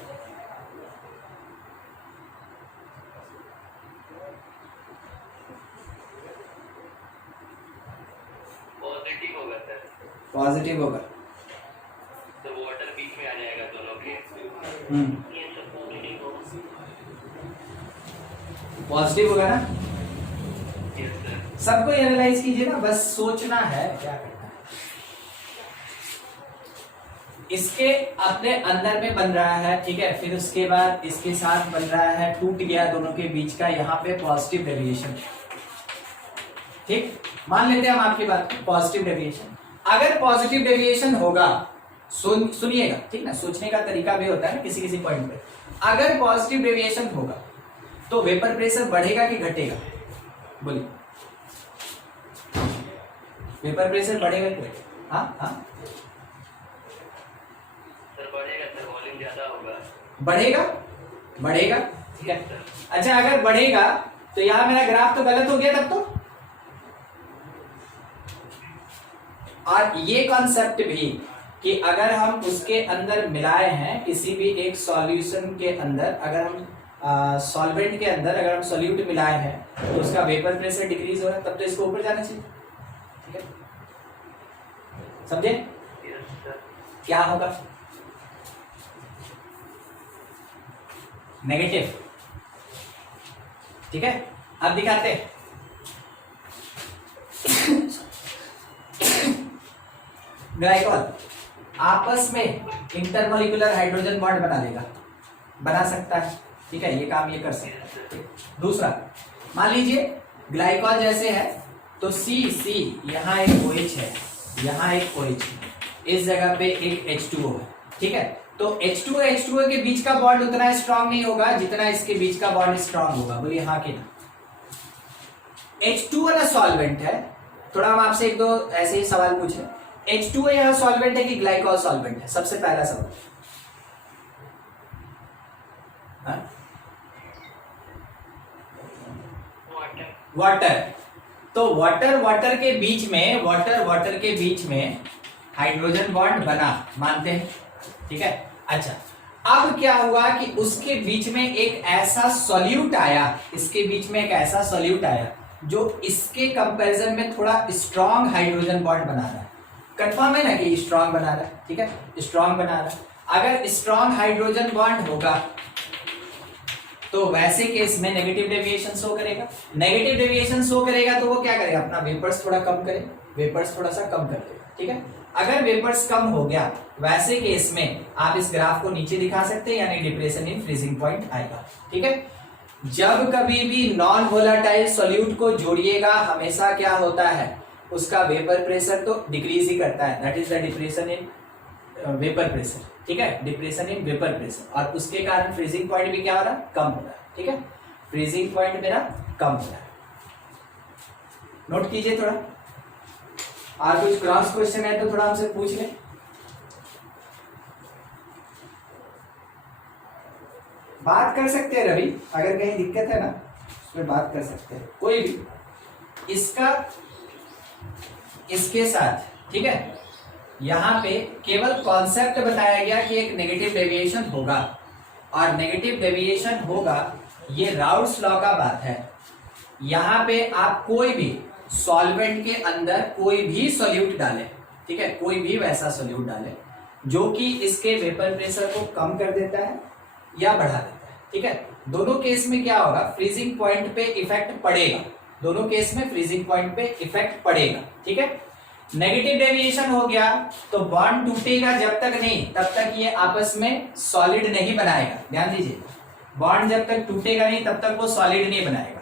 पॉजिटिव होगा सर। पॉजिटिव होगा, तो वाटर बीच में आ जाएगा दोनों के। ये सब पॉजिटिव होगा। पॉजिटिव होगा ना? Yes sir. सबको एनालाइज कीजिए ना, बस सोचना है क्या करना है। इसके अपने अंदर में बन रहा है, ठीक है, फिर उसके बाद इसके साथ बन रहा है, टूट गया दोनों के बीच का, यहाँ पे पॉजिटिव डेविएशन, ठीक, मान लेते हैं हम आपकी बात को, पॉजिटिव डेविएशन। अगर पॉजिटिव डेविएशन होगा, सुनिएगा, ठीक ना, सोचने का तरीका भी होता है किसी किसी पॉइंट पे। अगर पॉजिटिव डेविएशन होगा तो वेपर प्रेशर बढ़ेगा कि घटेगा? बोलिए, वेपर प्रेशर बढ़ेगा कि? हाँ हाँ सर बढ़ेगा सर, वॉल्यूम ज्यादा होगा। बढ़ेगा, बढ़ेगा, ठीक है। अच्छा अगर बढ़ेगा तो यहाँ मेरा ग्राफ तो गलत हो गया तब तो। और ये कॉन्सेप्ट भी कि अगर हम उसके अंदर मिलाए हैं किसी भी एक सॉल्यूशन के अंदर, अगर हम सॉल्वेंट के अंदर अगर हम सोल्यूट मिलाए हैं तो उसका वेपर प्रेशर डिक्रीज हो रहा है, तब तो इसको ऊपर जाना चाहिए, ठीक है, समझे? Yes sir. क्या होगा? नेगेटिव। ठीक है, अब दिखाते हैं। ग्लाइकॉल आपस में इंटरमोलिकुलर हाइड्रोजन बॉन्ड बना लेगा, बना सकता है, ठीक है, ये काम ये कर सकता है। दूसरा, मान लीजिए ग्लाइकॉल जैसे है तो सी यहाँ एक OH है, यहाँ एक OH है, इस जगह पे एक H2O है, ठीक है। तो H2O के बीच का बॉन्ड उतना स्ट्रांग नहीं होगा जितना इसके बीच का बॉन्ड स्ट्रांग होगा। बोलिए हाँ कि ना? H2O ना सॉल्वेंट है, थोड़ा हम आपसे एक दो ऐसे ही सवाल पूछे। H2O यह सॉल्वेंट है कि ग्लाइकॉल सॉल्वेंट है? सबसे पहला सवाल। वाटर। तो वाटर के बीच में, वाटर के बीच में हाइड्रोजन बॉन्ड बना, मानते हैं, ठीक है। अच्छा, अब क्या हुआ कि उसके बीच में एक ऐसा सॉल्यूट आया, इसके बीच में एक ऐसा सॉल्यूट आया जो इसके कंपैरिजन में थोड़ा स्ट्रॉन्ग हाइड्रोजन बॉन्ड बना रहा है। कंफर्म है ना कि स्ट्रॉन्ग बना रहा है, ठीक है, स्ट्रॉन्ग बना रहा है। अगर स्ट्रॉन्ग हाइड्रोजन बॉन्ड होगा तो वैसे केस में नेगेटिव डेविएशन शो करेगा। नेगेटिव डेविएशन शो करेगा तो वो क्या करेगा? अपना वेपर्स थोड़ा कम करे, वेपर्स थोड़ा सा कम कर देगा, ठीक है। अगर वेपर्स कम हो गया, वैसे केस में आप इस ग्राफ को नीचे दिखा सकते हैं, यानी डिप्रेशन इन फ्रीजिंग पॉइंट आएगा, ठीक है। जब कभी भी नॉन वोलेटाइल सॉल्यूट को जोड़िएगा, हमेशा क्या होता है, उसका वेपर प्रेशर तो डिक्रीज ही करता है, that is the depression in vapour pressure, ठीक है, डिप्रेशन इन वेपर प्रेशर। और उसके कारण फ्रीजिंग पॉइंट भी क्या हो रहा है? कम हो रहा है, ठीक है, फ्रीजिंग पॉइंट मेरा कम हो रहा है। नोट कीजिए थोड़ा। और कुछ क्रॉस क्वेश्चन है तो थोड़ा हमसे पूछ लें। बात कर सकते हैं रवि, अगर कहीं दिक्कत है ना उसमें बात कर सकते हैं, कोई भी। इसका इसके साथ, ठीक है, यहां पे केवल कॉन्सेप्ट बताया गया कि एक नेगेटिव डेविएशन होगा, और नेगेटिव डेविएशन होगा, ये राउल्ट्स लॉ का बात है। यहां पे आप कोई भी सॉल्वेंट के अंदर कोई भी सॉल्यूट डालें, ठीक है, कोई भी वैसा सॉल्यूट डालें जो कि इसके वेपर प्रेशर को कम कर देता है या बढ़ा देता है, ठीक है। दोनों केस में क्या होगा, फ्रीजिंग पॉइंट पे इफेक्ट पड़ेगा, दोनों केस में फ्रीजिंग पॉइंट पे इफेक्ट पड़ेगा, ठीक है। नेगेटिव डेविएशन हो गया तो बॉन्ड टूटेगा जब तक नहीं, तब तक ये आपस में सॉलिड नहीं बनाएगा। ध्यान दीजिए, बॉन्ड जब तक टूटेगा नहीं तब तक वो सॉलिड नहीं बनाएगा।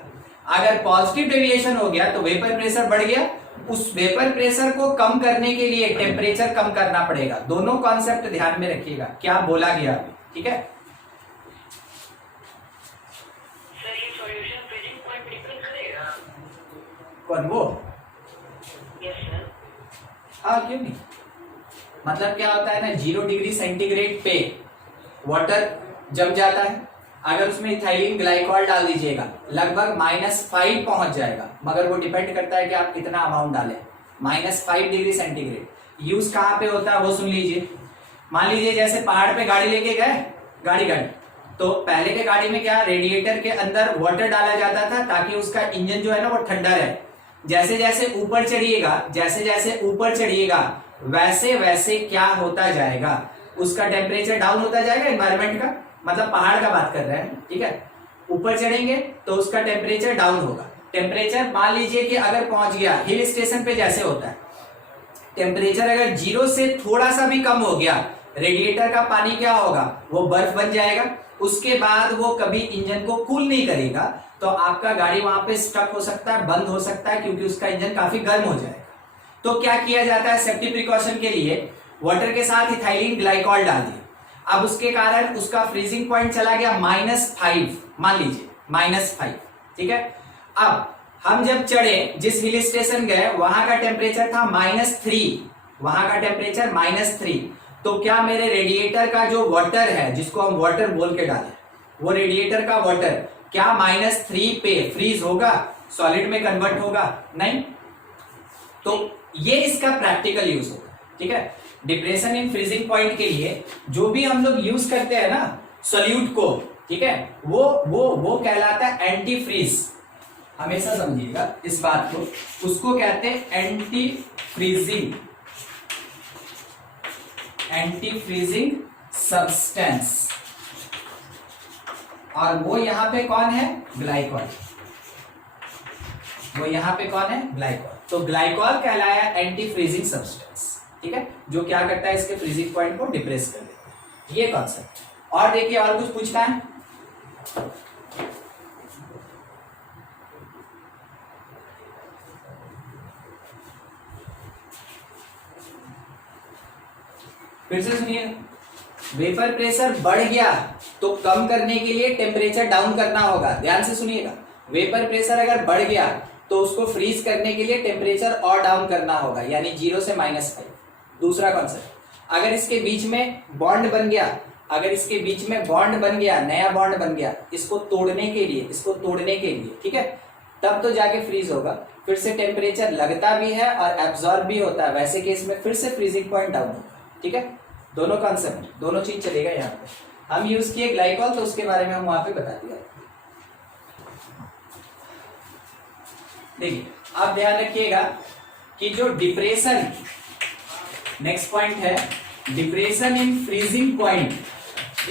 अगर पॉजिटिव डेविएशन हो गया तो वेपर प्रेशर बढ़ गया, उस वेपर प्रेशर को कम करने के लिए टेम्परेचर कम करना पड़ेगा। दोनों कॉन्सेप्ट ध्यान में रखिएगा, क्या बोला गया अभी, ठीक है। सर ये सॉल्यूशन फ्रीजिंग पॉइंट डिपेंड करेगा? कौन वो? Yes sir. हाँ, क्यों नहीं। मतलब क्या होता है ना, 0 डिग्री सेंटीग्रेड पे वाटर जम जाता है, अगर उसमें इथाइलिन ग्लाइकॉल डाल दीजिएगा लगभग -5 पहुंच जाएगा, मगर वो डिपेंड करता है कि आप कितना अमाउंट डालें। -5 डिग्री सेंटीग्रेड यूज कहाँ पे होता है वो सुन लीजिए। मान लीजिए जैसे पहाड़ पे गाड़ी लेके गए, गाड़ी तो पहले के गाड़ी में क्या, रेडिएटर के अंदर वाटर डाला जाता था ताकि उसका इंजन जो है ना वो ठंडा रहे। जैसे जैसे ऊपर चढ़िएगा, जैसे जैसे ऊपर चढ़िएगा वैसे वैसे क्या होता जाएगा, उसका टेम्परेचर डाउन होता जाएगा, एनवायरमेंट का मतलब पहाड़ का बात कर रहे हैं, ठीक है। ऊपर चढ़ेंगे तो उसका टेम्परेचर डाउन होगा। टेम्परेचर मान लीजिए कि अगर पहुंच गया, हिल स्टेशन पे जैसे होता है, टेम्परेचर अगर 0 से थोड़ा सा भी कम हो गया, रेडिएटर का पानी क्या होगा, वो बर्फ बन जाएगा। उसके बाद वो कभी इंजन को कूल नहीं करेगा, तो आपका गाड़ी वहां पे स्टक हो सकता है, बंद हो सकता है, क्योंकि उसका इंजन काफी गर्म हो जाएगा। तो क्या किया जाता है, सेफ्टी प्रिकॉशन के लिए वाटर के साथ इथाइलिन ग्लाइकॉल डाल दिया। अब उसके कारण उसका फ्रीजिंग पॉइंट चला गया -5, मान लीजिए -5, ठीक है। अब हम जब चढ़े, जिस हिल स्टेशन गए वहां का टेम्परेचर था -3, वहां का टेम्परेचर -3। तो क्या मेरे रेडिएटर का जो वाटर है, जिसको हम वाटर बोल के डाले, वो रेडिएटर का वाटर क्या -3 पे फ्रीज होगा, सॉलिड में कन्वर्ट होगा? नहीं। तो ये इसका प्रैक्टिकल यूज होगा, ठीक है। डिप्रेशन इन फ्रीजिंग पॉइंट के लिए जो भी हम लोग यूज करते हैं ना सॉल्यूट को, ठीक है, वो कहलाता है एंटी फ्रीज। हमेशा समझिएगा इस बात को, उसको कहते हैं एंटी फ्रीजिंग सब्सटेंस, और वो यहां पे कौन है, ग्लाइकॉल। वो यहां पे कौन है, ग्लाइकॉल। तो ग्लाइकॉल कहलाया एंटी फ्रीजिंग सब्सटेंस, ठीक है, जो क्या करता है, इसके फ्रीजिंग पॉइंट को डिप्रेस कर देता है। ये कॉन्सेप्ट। और देखिए, और कुछ पूछना है? फिर से सुनिए, वेपर प्रेशर बढ़ गया तो कम करने के लिए टेम्परेचर डाउन करना होगा। ध्यान से सुनिएगा, वेपर प्रेशर अगर बढ़ गया तो उसको फ्रीज करने के लिए टेम्परेचर और डाउन करना होगा, यानी 0 से -5। दूसरा कॉन्सेप्ट, अगर इसके बीच में बॉन्ड बन गया, अगर इसके बीच में बॉन्ड बन गया, नया बॉन्ड बन गया, इसको तोड़ने के लिए, ठीक है, तब तो जाके फ्रीज होगा। फिर से टेम्परेचर लगता भी है और एब्जॉर्ब भी होता है, वैसे केस में फिर से फ्रीजिंग पॉइंट डाउन होगा, ठीक है। दोनों कॉन्सेप्ट, दोनों चीज चलेगा। यहाँ पे हम यूज किए ग्लाइकॉल, तो उसके बारे में हम वहां पे बता दिया। देखिए, आप ध्यान रखिएगा कि जो डिप्रेशन, नेक्स्ट पॉइंट है डिप्रेशन इन फ्रीजिंग पॉइंट,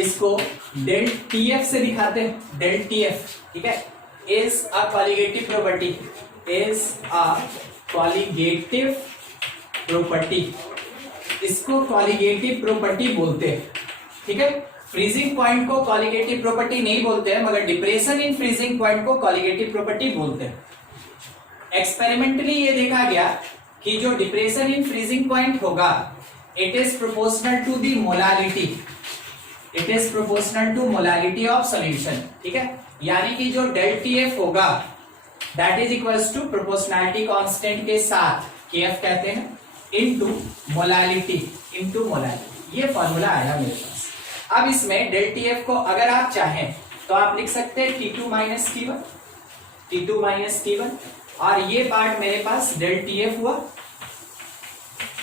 इसको डेल टीएफ से दिखाते हैं। डेल टीएफ, ठीक है, इज अ कॉलिगेटिव प्रॉपर्टी, इसको कॉलिगेटिव प्रॉपर्टी बोलते हैं, ठीक है। फ्रीजिंग पॉइंट को कॉलिगेटिव प्रॉपर्टी नहीं बोलते हैं, मगर डिप्रेशन इन फ्रीजिंग पॉइंट को कॉलिगेटिव प्रॉपर्टी बोलते हैं। एक्सपेरिमेंटली ये देखा गया कि जो डिप्रेशन इन फ्रीजिंग पॉइंट होगा, it is proportional to the molality of solution, ठीक है। यानी कि जो डेल टीएफ होगा that is equals to proportionality constant के साथ, केएफ कहते हैं, इनटू मोलालिटी। ये फॉर्मूला आया मेरे पास। अब इसमें डेल टीएफ को अगर आप चाहें तो आप लिख सकते हैं T2 - T1, और ये पार्ट मेरे पास डेल टी एफ हुआ,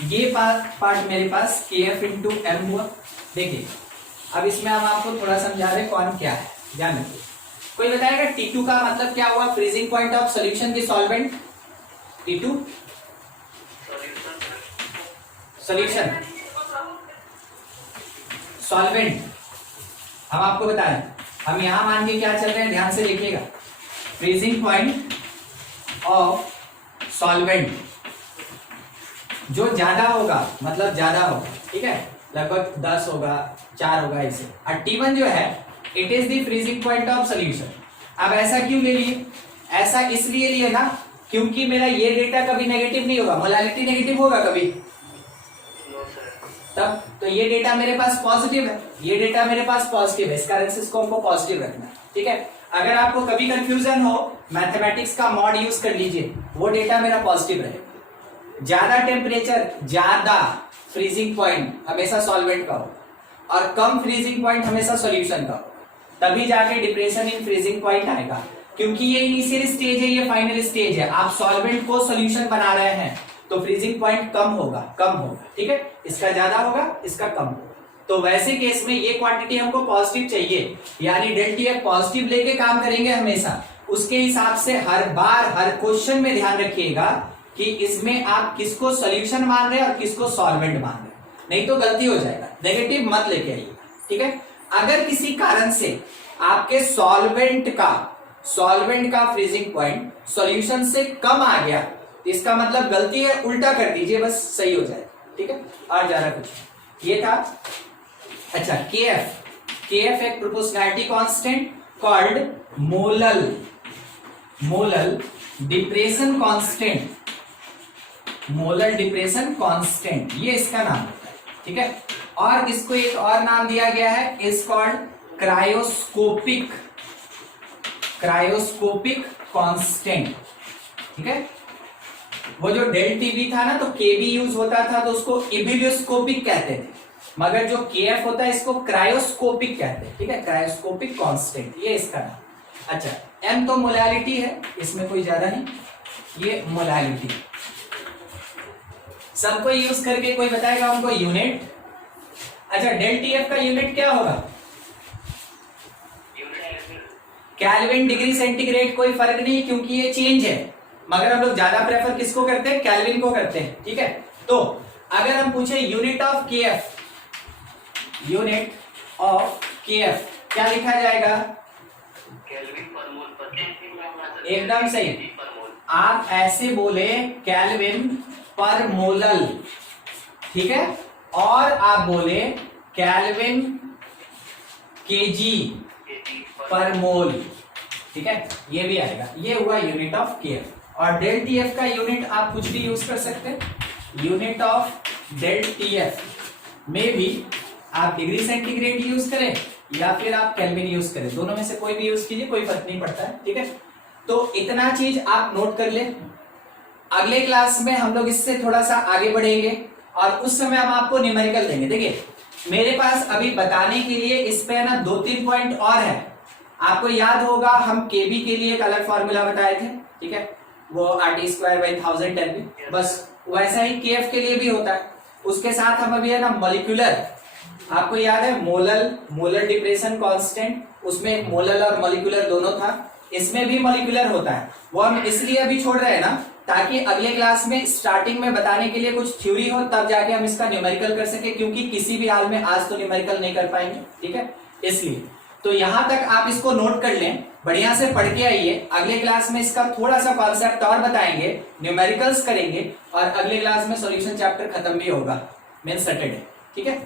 ये पार्ट मेरे पास के एफ इंटू एम हुआ। देखिए अब इसमें हम आपको थोड़ा समझा रहे कौन क्या है, ध्यान रखिए। कोई बताएगा T2 का मतलब क्या हुआ? फ्रीजिंग पॉइंट ऑफ सॉल्यूशन की सॉल्वेंट। T2 सॉल्यूशन सॉल्वेंट हम आपको बताएं, हम यहां मान के क्या चल रहे हैं, ध्यान से देखिएगा। फ्रीजिंग पॉइंट ऑफ सॉल्वेंट जो ज्यादा होगा मतलब ज्यादा होगा, ठीक है, लगभग 10 होगा, 4 होगा ऐसे। और T1 जो है it is the freezing point of solution. अब ऐसा क्यों ले लिए? ऐसा इसलिए लिए ना क्योंकि मेरा ये डेटा कभी नेगेटिव नहीं होगा, मोलालिटी नेगेटिव होगा कभी तब, तो ये डेटा मेरे पास पॉजिटिव है, ये डेटा मेरे पास पॉजिटिव है, इस कारण से इसको हमको पॉजिटिव रखना है, ठीक है। अगर आपको कभी कंफ्यूजन हो मैथमेटिक्स का मॉड यूज कर लीजिए, वो डेटा मेरा पॉजिटिव रहेगा। ज्यादा टेम्परेचर ज्यादा फ्रीजिंग पॉइंट हमेशा सॉल्वेंट का होगा और कम फ्रीजिंग पॉइंट हमेशा सॉल्यूशन का होगा, तभी जाके डिप्रेशन इन फ्रीजिंग पॉइंट आएगा। क्योंकि ये इनिशियल स्टेज है, ये फाइनल स्टेज है, आप सॉल्वेंट को सॉल्यूशन बना रहे हैं तो फ्रीजिंग पॉइंट कम होगा, ठीक है, इसका ज्यादा होगा, इसका कम होगा। तो वैसे केस में ये क्वांटिटी हमको पॉजिटिव चाहिए, यानी डेल टी एफ पॉजिटिव लेके काम करेंगे हमेशा। उसके हिसाब से हर बार हर क्वेश्चन में ध्यान रखिएगा कि इसमें आप किसको सॉल्यूशन मान रहे हैं और किसको सॉल्वेंट मान रहे हैं, नहीं तो गलती हो जाएगा। नेगेटिव मत लेके आइएगा, ठीक है। अगर किसी कारण से आपके सॉल्वेंट का फ्रीजिंग पॉइंट सॉल्यूशन से कम आ गया, इसका मतलब गलती है, उल्टा कर दीजिए, बस सही हो जाए, ठीक है। और ज्यादा कुछ ये था। अच्छा, के एफ एक proportionality constant called molal depression constant, ये इसका नाम होता है, ठीक है। और इसको एक और नाम दिया गया है, इज कॉल्ड क्रायोस्कोपिक कांस्टेंट, ठीक है। वो जो डेल टीबी था ना तो केबी यूज होता था तो उसको इबिलियोस्कोपिक कहते थे, मगर जो केएफ होता है इसको क्रायोस्कोपिक कहते हैं, ठीक है, क्रायोस्कोपिक कांस्टेंट, ये इसका नाम। अच्छा, एम तो मोलालिटी है, इसमें कोई ज्यादा नहीं, ये मोलालिटी। सबको यूज करके कोई बताएगा हमको यूनिट। अच्छा, डेल टीएफ का यूनिट क्या होगा? केल्विन, डिग्री सेंटीग्रेड, कोई फर्क नहीं क्योंकि ये चेंज है, मगर हम लोग ज्यादा प्रेफर किसको करते हैं? केल्विन को करते हैं, ठीक है। तो अगर हम पूछे यूनिट ऑफ केएफ, क्या लिखा जाएगा? एकदम सही, आप ऐसे बोले केल्विन पर मोलल, ठीक है, और आप बोले केल्विन केजी पर मोल, ठीक है, ये भी आएगा। ये हुआ यूनिट ऑफ केएफ। और डेल टीएफ का यूनिट आप कुछ भी यूज कर सकते हैं। यूनिट ऑफ डेल टीएफ में भी आप डिग्री सेंटीग्रेड यूज करें या फिर आप केल्विन यूज करें, दोनों में से कोई भी यूज कीजिए, कोई फर्क नहीं पड़ता है, ठीक है। तो इतना चीज आप नोट कर ले। अगले क्लास में हम लोग इससे थोड़ा सा आगे बढ़ेंगे और उस समय हम आपको न्यूमेरिकल देंगे। देखिए मेरे पास अभी बताने के लिए इस पे ना 2-3 पॉइंट और है। आपको याद होगा हम केबी के लिए एक अलग फॉर्मूला बताए थे, ठीक है, वो RT²/1000 Kelvin, बस वैसा ही केएफ के लिए भी होता है। उसके साथ हम अभी है ना मॉलिक्यूलर, आपको याद है मोलर डिप्रेशन कांस्टेंट, उसमें मोलर और मॉलिक्यूलर दोनों था, इसमें भी मॉलिक्यूलर होता है। वो हम इसलिए अभी छोड़ रहे हैं ना ताकि अगले क्लास में स्टार्टिंग में बताने के लिए कुछ थ्योरी हो, तब जाके हम इसका न्यूमेरिकल कर सके, क्योंकि किसी भी हाल में आज तो न्यूमेरिकल नहीं कर पाएंगे, ठीक है, इसलिए। तो यहां तक आप इसको नोट कर लें, बढ़िया से पढ़ के आइए। अगले क्लास में इसका थोड़ा सा कॉन्सेप्ट और बताएंगे, न्यूमेरिकल्स करेंगे और अगले क्लास में सॉल्यूशन चैप्टर खत्म भी होगा, मींस सैटरडे, ठीक है।